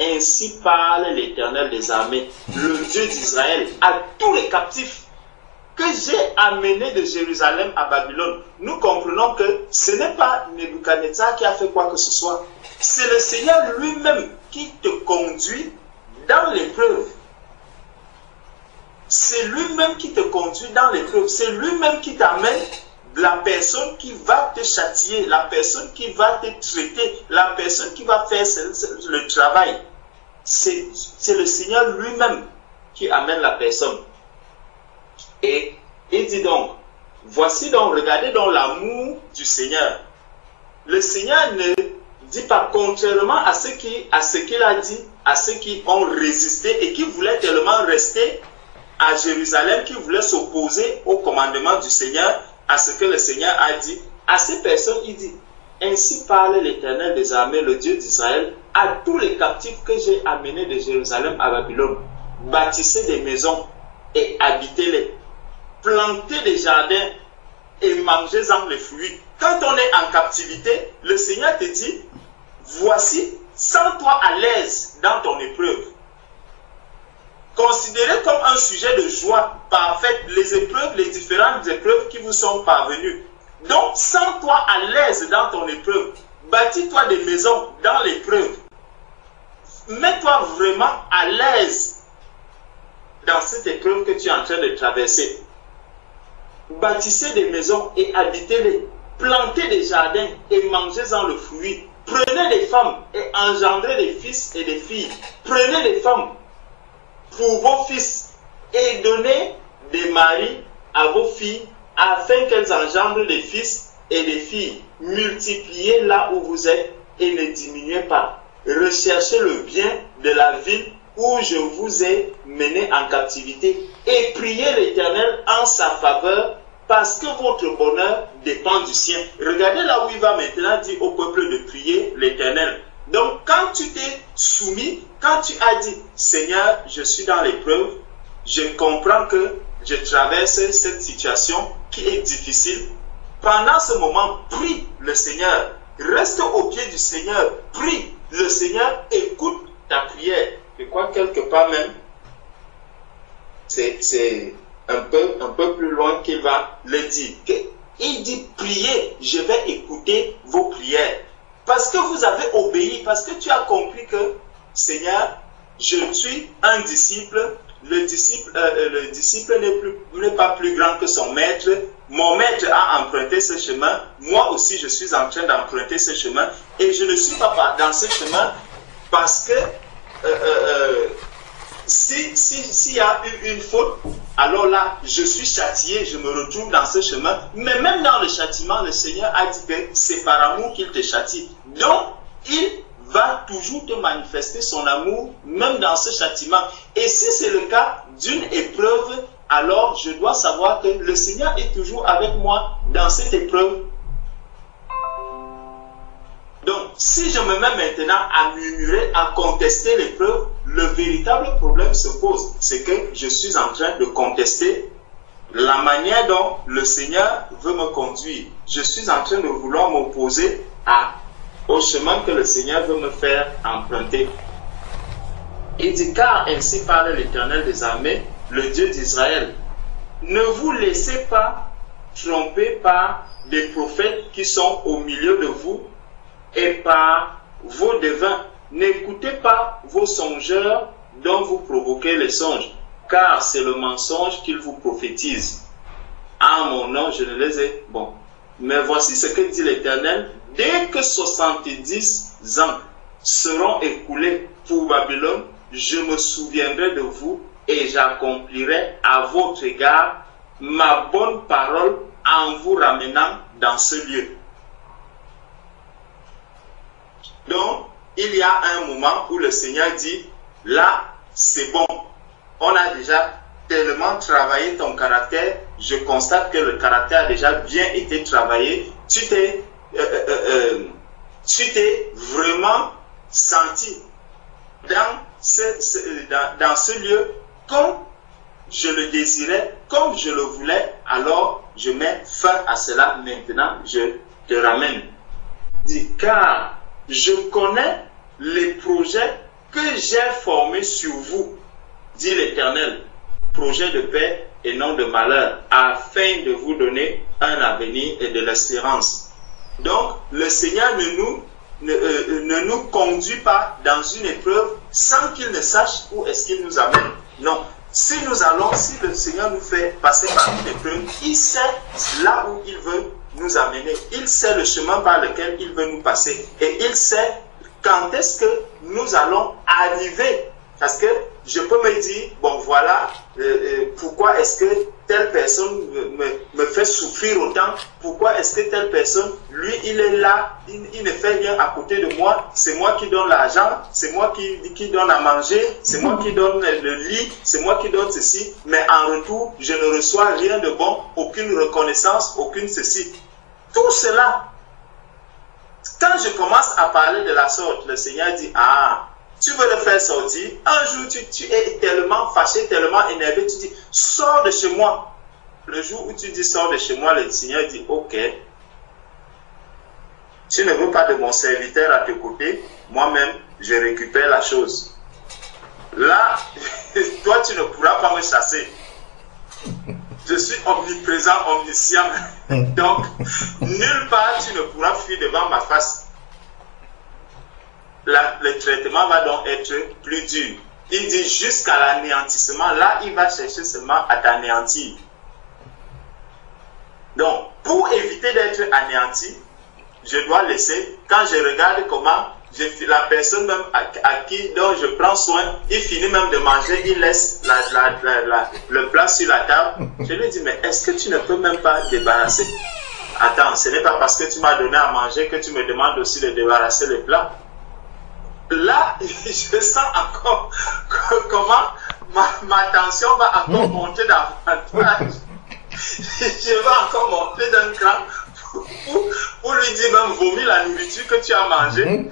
Ainsi parle l'Éternel des armées, le Dieu d'Israël, à tous les captifs que j'ai amenés de Jérusalem à Babylone. Nous comprenons que ce n'est pas Nebuchadnezzar qui a fait quoi que ce soit. C'est le Seigneur lui-même qui te conduit dans l'épreuve. C'est lui-même qui te conduit dans l'épreuve. C'est lui-même qui t'amène la personne qui va te châtier, la personne qui va te traiter, la personne qui va faire le travail. C'est le Seigneur lui-même qui amène la personne. Et il dit donc, voici donc, regardez donc l'amour du Seigneur. Le Seigneur ne dit pas, contrairement à ce qu'il a dit, à ceux qui ont résisté et qui voulaient tellement rester à Jérusalem, qui voulaient s'opposer au commandement du Seigneur, à ce que le Seigneur a dit, à ces personnes, il dit, ainsi parle l'Éternel des armées, le Dieu d'Israël, à tous les captifs que j'ai amenés de Jérusalem à Babylone. Bâtissez des maisons et habitez-les. Plantez des jardins et mangez-en les fruits. Quand on est en captivité, le Seigneur te dit, voici, sens-toi à l'aise dans ton épreuve. Considérez comme un sujet de joie parfaite les épreuves, les différentes épreuves qui vous sont parvenues. Donc, sens-toi à l'aise dans ton épreuve. Bâtis-toi des maisons dans l'épreuve. Mets-toi vraiment à l'aise dans cette épreuve que tu es en train de traverser. Bâtissez des maisons et habitez-les. Plantez des jardins et mangez-en le fruit. Prenez des femmes et engendrez des fils et des filles. Prenez des femmes pour vos fils et donnez des maris à vos filles afin qu'elles engendrent des fils et des filles. Multipliez là où vous êtes et ne diminuez pas. Recherchez le bien de la ville où je vous ai mené en captivité et priez l'Éternel en sa faveur parce que votre bonheur dépend du sien. Regardez là où il va maintenant dire au peuple de prier l'Éternel. Donc quand tu t'es soumis, quand tu as dit Seigneur, je suis dans l'épreuve, je comprends que je traverse cette situation qui est difficile. Pendant ce moment, prie le Seigneur. Reste au pied du Seigneur. Prie le Seigneur. Écoute ta prière. Je crois quelque part même, c'est un peu plus loin qu'il va le dire. Il dit priez, je vais écouter vos prières. Parce que vous avez obéi, parce que tu as compris que Seigneur, je suis un disciple. Le disciple n'est pas plus grand que son maître. Mon maître a emprunté ce chemin. Moi aussi, je suis en train d'emprunter ce chemin. Et je ne suis pas dans ce chemin parce que s'il y a eu une faute, alors là, je suis châtié, je me retrouve dans ce chemin. Mais même dans le châtiment, le Seigneur a dit que c'est par amour qu'il te châtie. Donc, il va toujours te manifester son amour, même dans ce châtiment. Et si c'est le cas d'une épreuve, alors je dois savoir que le Seigneur est toujours avec moi dans cette épreuve. Donc, si je me mets maintenant à murmurer, à contester l'épreuve, le véritable problème se pose. C'est que je suis en train de contester la manière dont le Seigneur veut me conduire. Je suis en train de vouloir m'opposer au chemin que le Seigneur veut me faire emprunter. Il dit, car ainsi parle l'Éternel des armées, le Dieu d'Israël. Ne vous laissez pas tromper par des prophètes qui sont au milieu de vous et par vos devins. N'écoutez pas vos songeurs dont vous provoquez les songes, car c'est le mensonge qu'ils vous prophétisent. En mon nom, je ne les ai... Bon. Mais voici ce que dit l'Éternel. Dès que 70 ans seront écoulés pour Babylone, je me souviendrai de vous et j'accomplirai à votre égard ma bonne parole en vous ramenant dans ce lieu. Donc, il y a un moment où le Seigneur dit, là, c'est bon. On a déjà tellement travaillé ton caractère. Je constate que le caractère a déjà bien été travaillé. Tu t'es vraiment senti dans dans ce lieu comme je le désirais, comme je le voulais, alors je mets fin à cela. Maintenant, je te ramène. Dit, car je connais les projets que j'ai formés sur vous, dit l'Éternel, projets de paix et non de malheur, afin de vous donner un avenir et de l'espérance. Donc, le Seigneur ne nous conduit pas dans une épreuve sans qu'il ne sache où est-ce qu'il nous amène. Non. Si le Seigneur nous fait passer par une épreuve, il sait là où il veut nous amener. Il sait le chemin par lequel il veut nous passer. Et il sait quand est-ce que nous allons arriver. Parce que je peux me dire, bon voilà, pourquoi est-ce que telle personne me fait souffrir autant? Pourquoi est-ce que telle personne, lui, il est là, il ne fait rien à côté de moi? C'est moi qui donne l'argent, c'est moi qui donne à manger, c'est moi qui donne le lit, c'est moi qui donne ceci. Mais en retour, je ne reçois rien de bon, aucune reconnaissance, aucune ceci. Tout cela, quand je commence à parler de la sorte, le Seigneur dit, ah, tu veux le faire sortir, un jour tu es tellement fâché, tellement énervé, tu dis, sors de chez moi. Le jour où tu dis, sors de chez moi, le Seigneur dit, ok, tu ne veux pas de mon serviteur à tes côtés, moi-même, je récupère la chose. Là, toi, tu ne pourras pas me chasser. Je suis omniprésent, omniscient. Donc, nulle part, tu ne pourras fuir devant ma face. Le traitement va donc être plus dur. Il dit jusqu'à l'anéantissement. Là, il va chercher seulement à t'anéantir. Donc, pour éviter d'être anéanti, je dois laisser, quand je regarde comment la personne même dont je prends soin, il finit même de manger, il laisse le plat sur la table. Je lui dis, mais est-ce que tu ne peux même pas débarrasser? Attends, ce n'est pas parce que tu m'as donné à manger que tu me demandes aussi de débarrasser le plat. Là, je sens encore comment ma tension va encore monter davantage. Je vais encore monter d'un cran pour lui dire même vomir la nourriture que tu as mangée.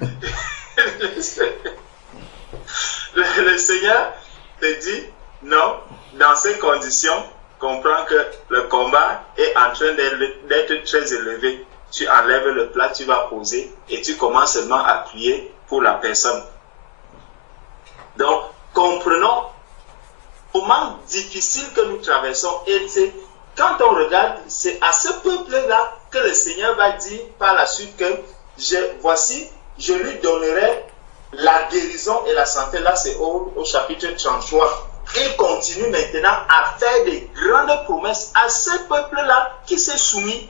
Le Seigneur te dit non, dans ces conditions, comprends que le combat est en train d'être très élevé. Tu enlèves le plat, tu vas poser et tu commences seulement à prier pour la personne. Donc, comprenons comment difficile que nous traversons. Et quand on regarde, c'est à ce peuple-là que le Seigneur va dire par la suite que voici, je lui donnerai la guérison et la santé. Là, c'est au chapitre 33. Il continue maintenant à faire des grandes promesses à ce peuple-là qui s'est soumis.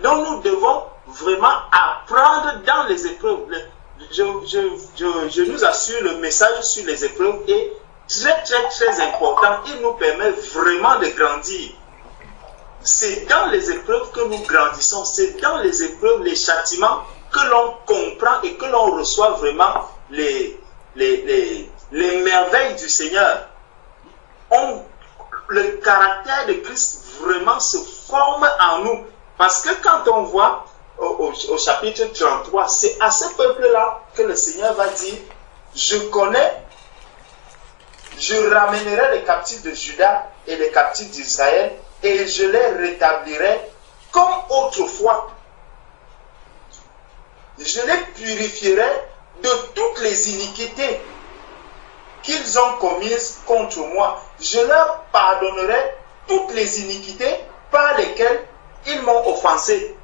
Donc, nous devons vraiment apprendre dans les épreuves. Je nous assure, le message sur les épreuves est très, très, très important. Il nous permet vraiment de grandir. C'est dans les épreuves que nous grandissons. C'est dans les épreuves, les châtiments, que l'on comprend et que l'on reçoit vraiment les merveilles du Seigneur. Le caractère de Christ vraiment se forme en nous. Parce que quand on voit au chapitre 33, c'est à ce peuple-là que le Seigneur va dire, je connais, je ramènerai les captifs de Juda et les captifs d'Israël et je les rétablirai comme autrefois. Je les purifierai de toutes les iniquités qu'ils ont commises contre moi. Je leur pardonnerai toutes les iniquités par lesquelles ils m'ont offensé.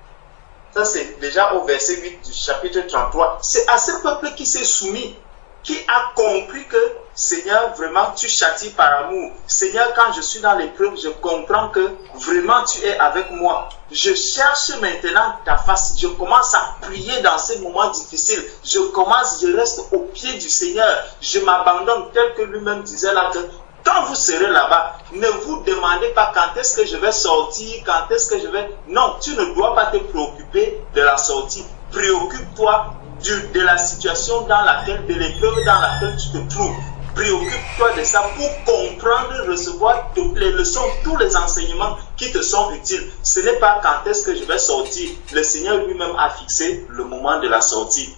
Ça, c'est déjà au verset 8 du chapitre 33. C'est à ce peuple qui s'est soumis, qui a compris que, Seigneur, vraiment, tu châties par amour. Seigneur, quand je suis dans l'épreuve, je comprends que vraiment tu es avec moi. Je cherche maintenant ta face. Je commence à prier dans ces moments difficiles. Je reste au pied du Seigneur. Je m'abandonne tel que lui-même disait là que quand vous serez là-bas, ne vous demandez pas quand est-ce que je vais sortir, quand est-ce que je vais... Non, tu ne dois pas te préoccuper de la sortie. Préoccupe-toi de la situation dans laquelle, de l'épreuve dans laquelle tu te trouves. Préoccupe-toi de ça pour comprendre, recevoir toutes les leçons, tous les enseignements qui te sont utiles. Ce n'est pas quand est-ce que je vais sortir. Le Seigneur lui-même a fixé le moment de la sortie.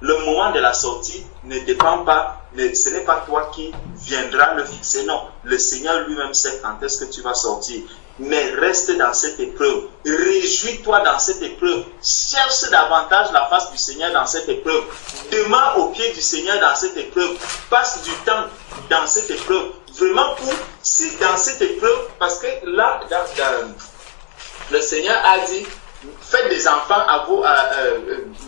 Le moment de la sortie ne dépend pas ce n'est pas toi qui viendras le fixer, non. Le Seigneur lui-même sait quand est-ce que tu vas sortir. Mais reste dans cette épreuve. Réjouis-toi dans cette épreuve. Cherche davantage la face du Seigneur dans cette épreuve. Demeure au pied du Seigneur dans cette épreuve. Passe du temps dans cette épreuve. Vraiment si dans cette épreuve, parce que là, le Seigneur a dit, faites des enfants à vos,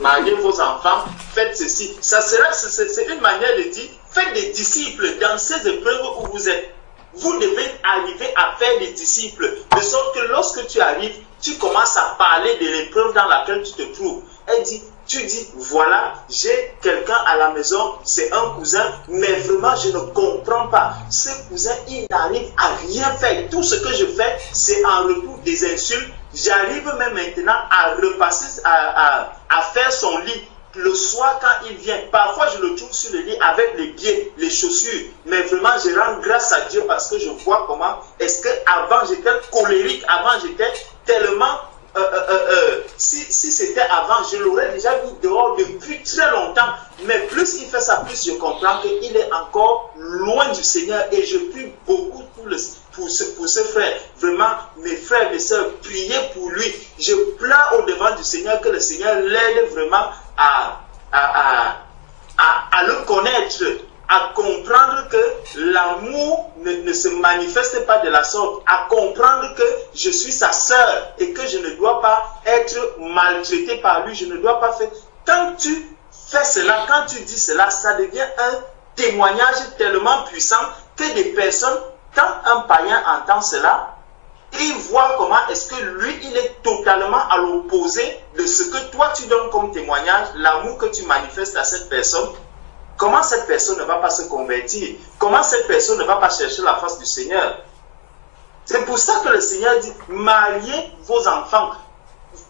mariez vos enfants, faites ceci. C'est une manière de dire, faites des disciples dans ces épreuves où vous êtes. Vous devez arriver à faire des disciples, de sorte que lorsque tu arrives, tu commences à parler de l'épreuve dans laquelle tu te trouves. Tu dis, voilà, j'ai quelqu'un à la maison, c'est un cousin, mais vraiment je ne comprends pas. Ce cousin, il n'arrive à rien faire. Tout ce que je fais, c'est en retour des insultes. J'arrive même maintenant à repasser, à faire son lit. Le soir quand il vient, parfois je le trouve sur le lit avec les pieds, les chaussures, mais vraiment je rends grâce à Dieu parce que je vois comment est-ce qu'avant j'étais colérique, avant j'étais tellement, si c'était avant, je l'aurais déjà mis dehors depuis très longtemps, mais plus il fait ça, plus je comprends qu'il est encore loin du Seigneur et je prie beaucoup pour ce frère. Vraiment, mes frères, mes soeurs, priez pour lui. Je plains au devant du Seigneur que le Seigneur l'aide vraiment à le connaître, à comprendre que l'amour ne se manifeste pas de la sorte, à comprendre que je suis sa sœur et que je ne dois pas être maltraité par lui, je ne dois pas faire. Quand tu fais cela, quand tu dis cela, ça devient un témoignage tellement puissant que des personnes, quand un païen entend cela, il voit comment est-ce que lui, il est totalement à l'opposé de ce que toi tu donnes comme témoignage, l'amour que tu manifestes à cette personne. Comment cette personne ne va pas se convertir? Comment cette personne ne va pas chercher la face du Seigneur? C'est pour ça que le Seigneur dit, mariez vos enfants,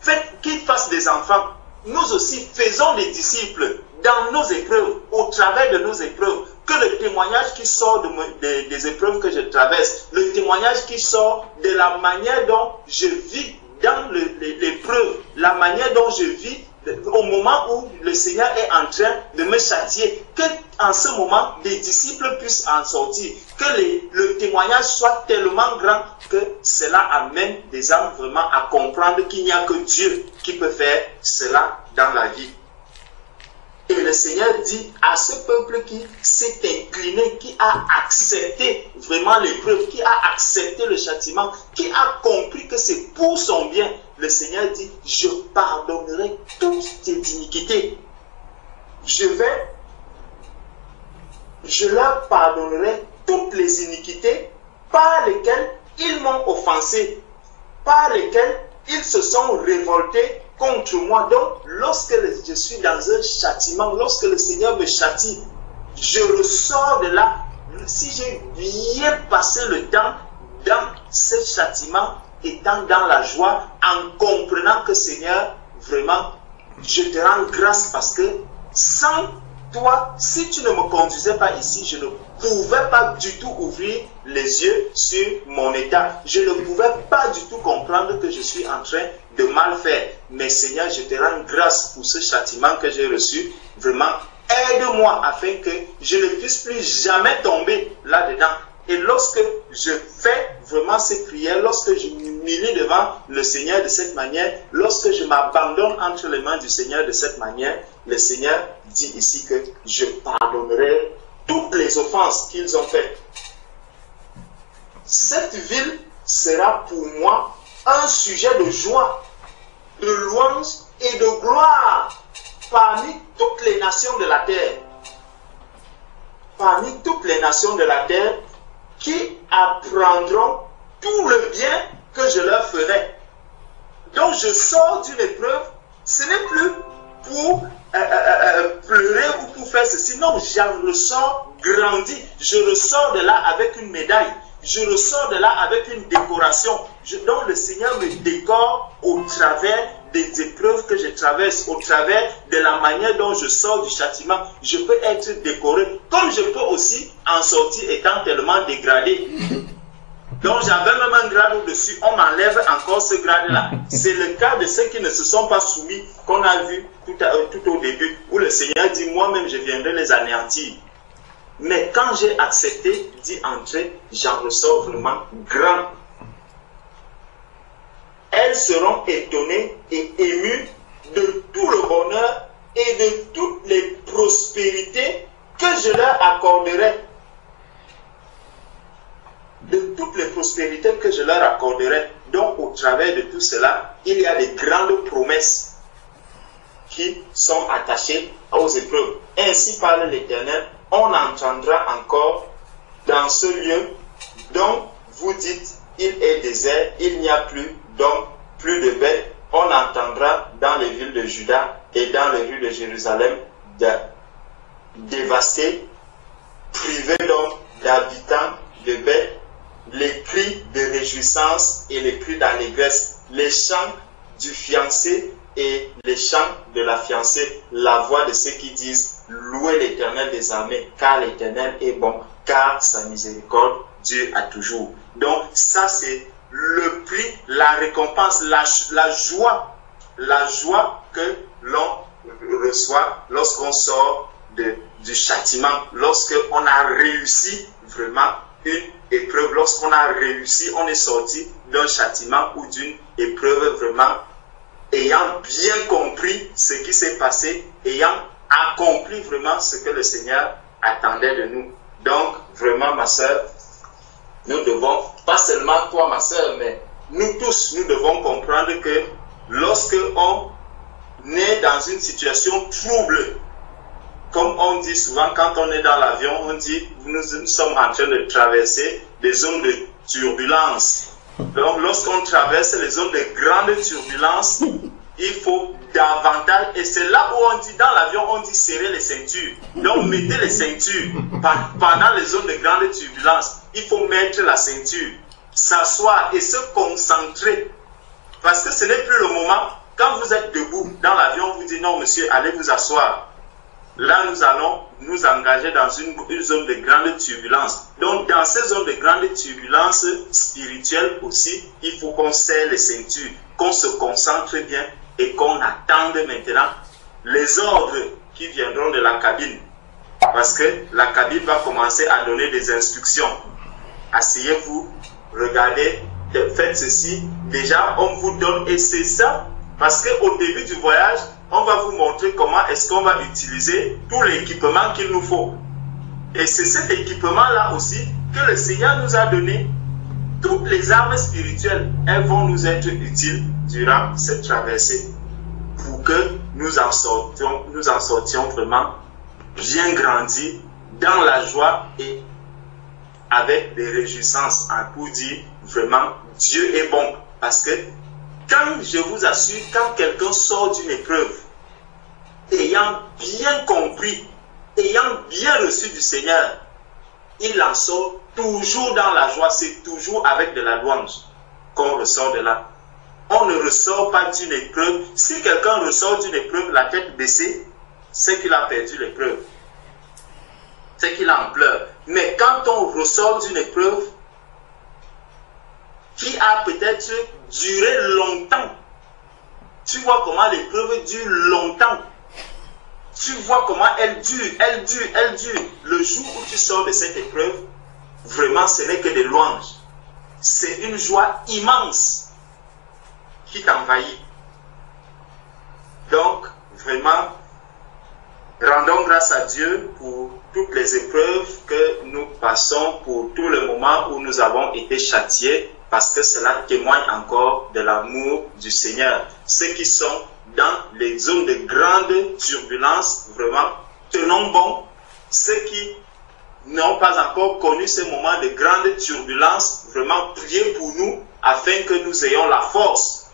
faites qu'ils fassent des enfants. Nous aussi faisons des disciples dans nos épreuves, au travers de nos épreuves. Que le témoignage qui sort des épreuves que je traverse, le témoignage qui sort de la manière dont je vis dans l'épreuve, la manière dont je vis au moment où le Seigneur est en train de me châtier, que en ce moment des disciples puissent en sortir, que le témoignage soit tellement grand que cela amène des âmes vraiment à comprendre qu'il n'y a que Dieu qui peut faire cela dans la vie. Et le Seigneur dit à ce peuple qui s'est incliné, qui a accepté vraiment l'épreuve, qui a accepté le châtiment, qui a compris que c'est pour son bien, le Seigneur dit, je pardonnerai toutes tes iniquités. Je leur pardonnerai toutes les iniquités par lesquelles ils m'ont offensé, par lesquelles ils se sont révoltés contre moi. Donc, lorsque je suis dans un châtiment, lorsque le Seigneur me châtie, je ressors de là. Si j'ai bien passé le temps dans ce châtiment, étant dans la joie, en comprenant que Seigneur, vraiment, je te rends grâce parce que sans toi, si tu ne me conduisais pas ici, je ne pouvais pas du tout ouvrir les yeux sur mon état. Je ne pouvais pas du tout comprendre que je suis en train de mal faire. Mais Seigneur, je te rends grâce pour ce châtiment que j'ai reçu. Vraiment, aide-moi afin que je ne puisse plus jamais tomber là-dedans. Et lorsque je fais vraiment ces prières, lorsque je m'humilie devant le Seigneur de cette manière, lorsque je m'abandonne entre les mains du Seigneur de cette manière, le Seigneur dit ici que je pardonnerai toutes les offenses qu'ils ont faites. Cette ville sera pour moi un sujet de joie, de louange et de gloire parmi toutes les nations de la terre. Parmi toutes les nations de la terre qui apprendront tout le bien que je leur ferai. Donc je sors d'une épreuve, ce n'est plus pour pleurer ou pour faire ceci. Non, j'en ressors grandi. Je ressors de là avec une médaille. Je ressors de là avec une décoration. Donc le Seigneur me décore au travers des épreuves que je traverse, au travers de la manière dont je sors du châtiment. Je peux être décoré, comme je peux aussi en sortir étant tellement dégradé. Donc j'avais même un grade au-dessus, on m'enlève encore ce grade-là. C'est le cas de ceux qui ne se sont pas soumis, qu'on a vu tout au début, où le Seigneur dit, moi-même je viendrai les anéantir. Mais quand j'ai accepté d'y entrer, j'en ressors vraiment grand. Elles seront étonnées et émues de tout le bonheur et de toutes les prospérités que je leur accorderai. De toutes les prospérités que je leur accorderai. Donc, au travers de tout cela, il y a des grandes promesses qui sont attachées aux épreuves. Ainsi parle l'Éternel, on entendra encore dans ce lieu dont vous dites, il est désert, il n'y a plus d'hommes, plus de bêtes. On entendra dans les villes de Juda et dans les rues de Jérusalem dévastées, privées d'hommes, d'habitants, de bêtes, les cris de réjouissance et les cris d'allégresse, les chants du fiancé et les chants de la fiancée, la voix de ceux qui disent « Louez l'Éternel des armées, car l'Éternel est bon, car sa miséricorde Dieu a toujours. » Donc ça c'est le prix, la récompense, la joie que l'on reçoit lorsqu'on sort du châtiment, lorsqu'on a réussi vraiment une épreuve, lorsqu'on a réussi, on est sorti d'un châtiment ou d'une épreuve vraiment, ayant bien compris ce qui s'est passé, ayant accompli vraiment ce que le Seigneur attendait de nous. Donc, vraiment, ma soeur, nous devons, pas seulement toi, ma soeur, mais nous tous, nous devons comprendre que lorsque on est dans une situation trouble, comme on dit souvent quand on est dans l'avion, on dit nous sommes en train de traverser des zones de turbulence. Donc lorsqu'on traverse les zones de grande turbulence, il faut davantage, et c'est là où on dit, dans l'avion, on dit serrer les ceintures. Donc mettez les ceintures. Pendant les zones de grande turbulence, il faut mettre la ceinture, s'asseoir et se concentrer. Parce que ce n'est plus le moment, quand vous êtes debout dans l'avion, on vous dit non monsieur, allez vous asseoir. Là, nous allons nous engager dans une zone de grande turbulence. Donc, dans ces zones de grande turbulence spirituelle aussi, il faut qu'on serre les ceintures, qu'on se concentre bien et qu'on attende maintenant les ordres qui viendront de la cabine. Parce que la cabine va commencer à donner des instructions. Asseyez-vous, regardez, faites ceci. Déjà, on vous donne, et c'est ça, parce qu'au début du voyage, on va vous montrer comment est-ce qu'on va utiliser tout l'équipement qu'il nous faut. Et c'est cet équipement-là aussi que le Seigneur nous a donné. Toutes les armes spirituelles, elles vont nous être utiles durant cette traversée pour que nous en sortions vraiment bien grandis dans la joie et avec des réjouissances pour dire vraiment Dieu est bon. Parce que quand je vous assure, quand quelqu'un sort d'une épreuve, ayant bien compris, ayant bien reçu du Seigneur, il en sort toujours dans la joie, c'est toujours avec de la louange qu'on ressort de là. On ne ressort pas d'une épreuve. Si quelqu'un ressort d'une épreuve, la tête baissée, c'est qu'il a perdu l'épreuve. C'est qu'il en pleure. Mais quand on ressort d'une épreuve qui a peut-être duré longtemps, tu vois comment l'épreuve dure longtemps. Tu vois comment elle dure. Le jour où tu sors de cette épreuve, vraiment ce n'est que des louanges. C'est une joie immense qui t'envahit. Donc, vraiment, rendons grâce à Dieu pour toutes les épreuves que nous passons, pour tout le moment où nous avons été châtiés, parce que cela témoigne encore de l'amour du Seigneur. Ceux qui sont dans les zones de grande turbulence, vraiment, tenons bon. Ceux qui n'ont pas encore connu ces moments de grande turbulence, vraiment, priez pour nous, afin que nous ayons la force,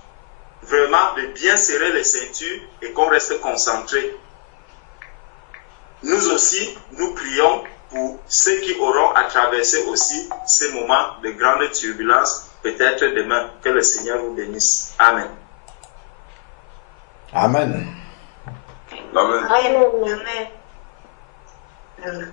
vraiment, de bien serrer les ceintures et qu'on reste concentrés. Nous aussi, nous prions pour ceux qui auront à traverser aussi ces moments de grande turbulence, peut-être demain. Que le Seigneur vous bénisse. Amen. Amen. Amen. Amen. Amen.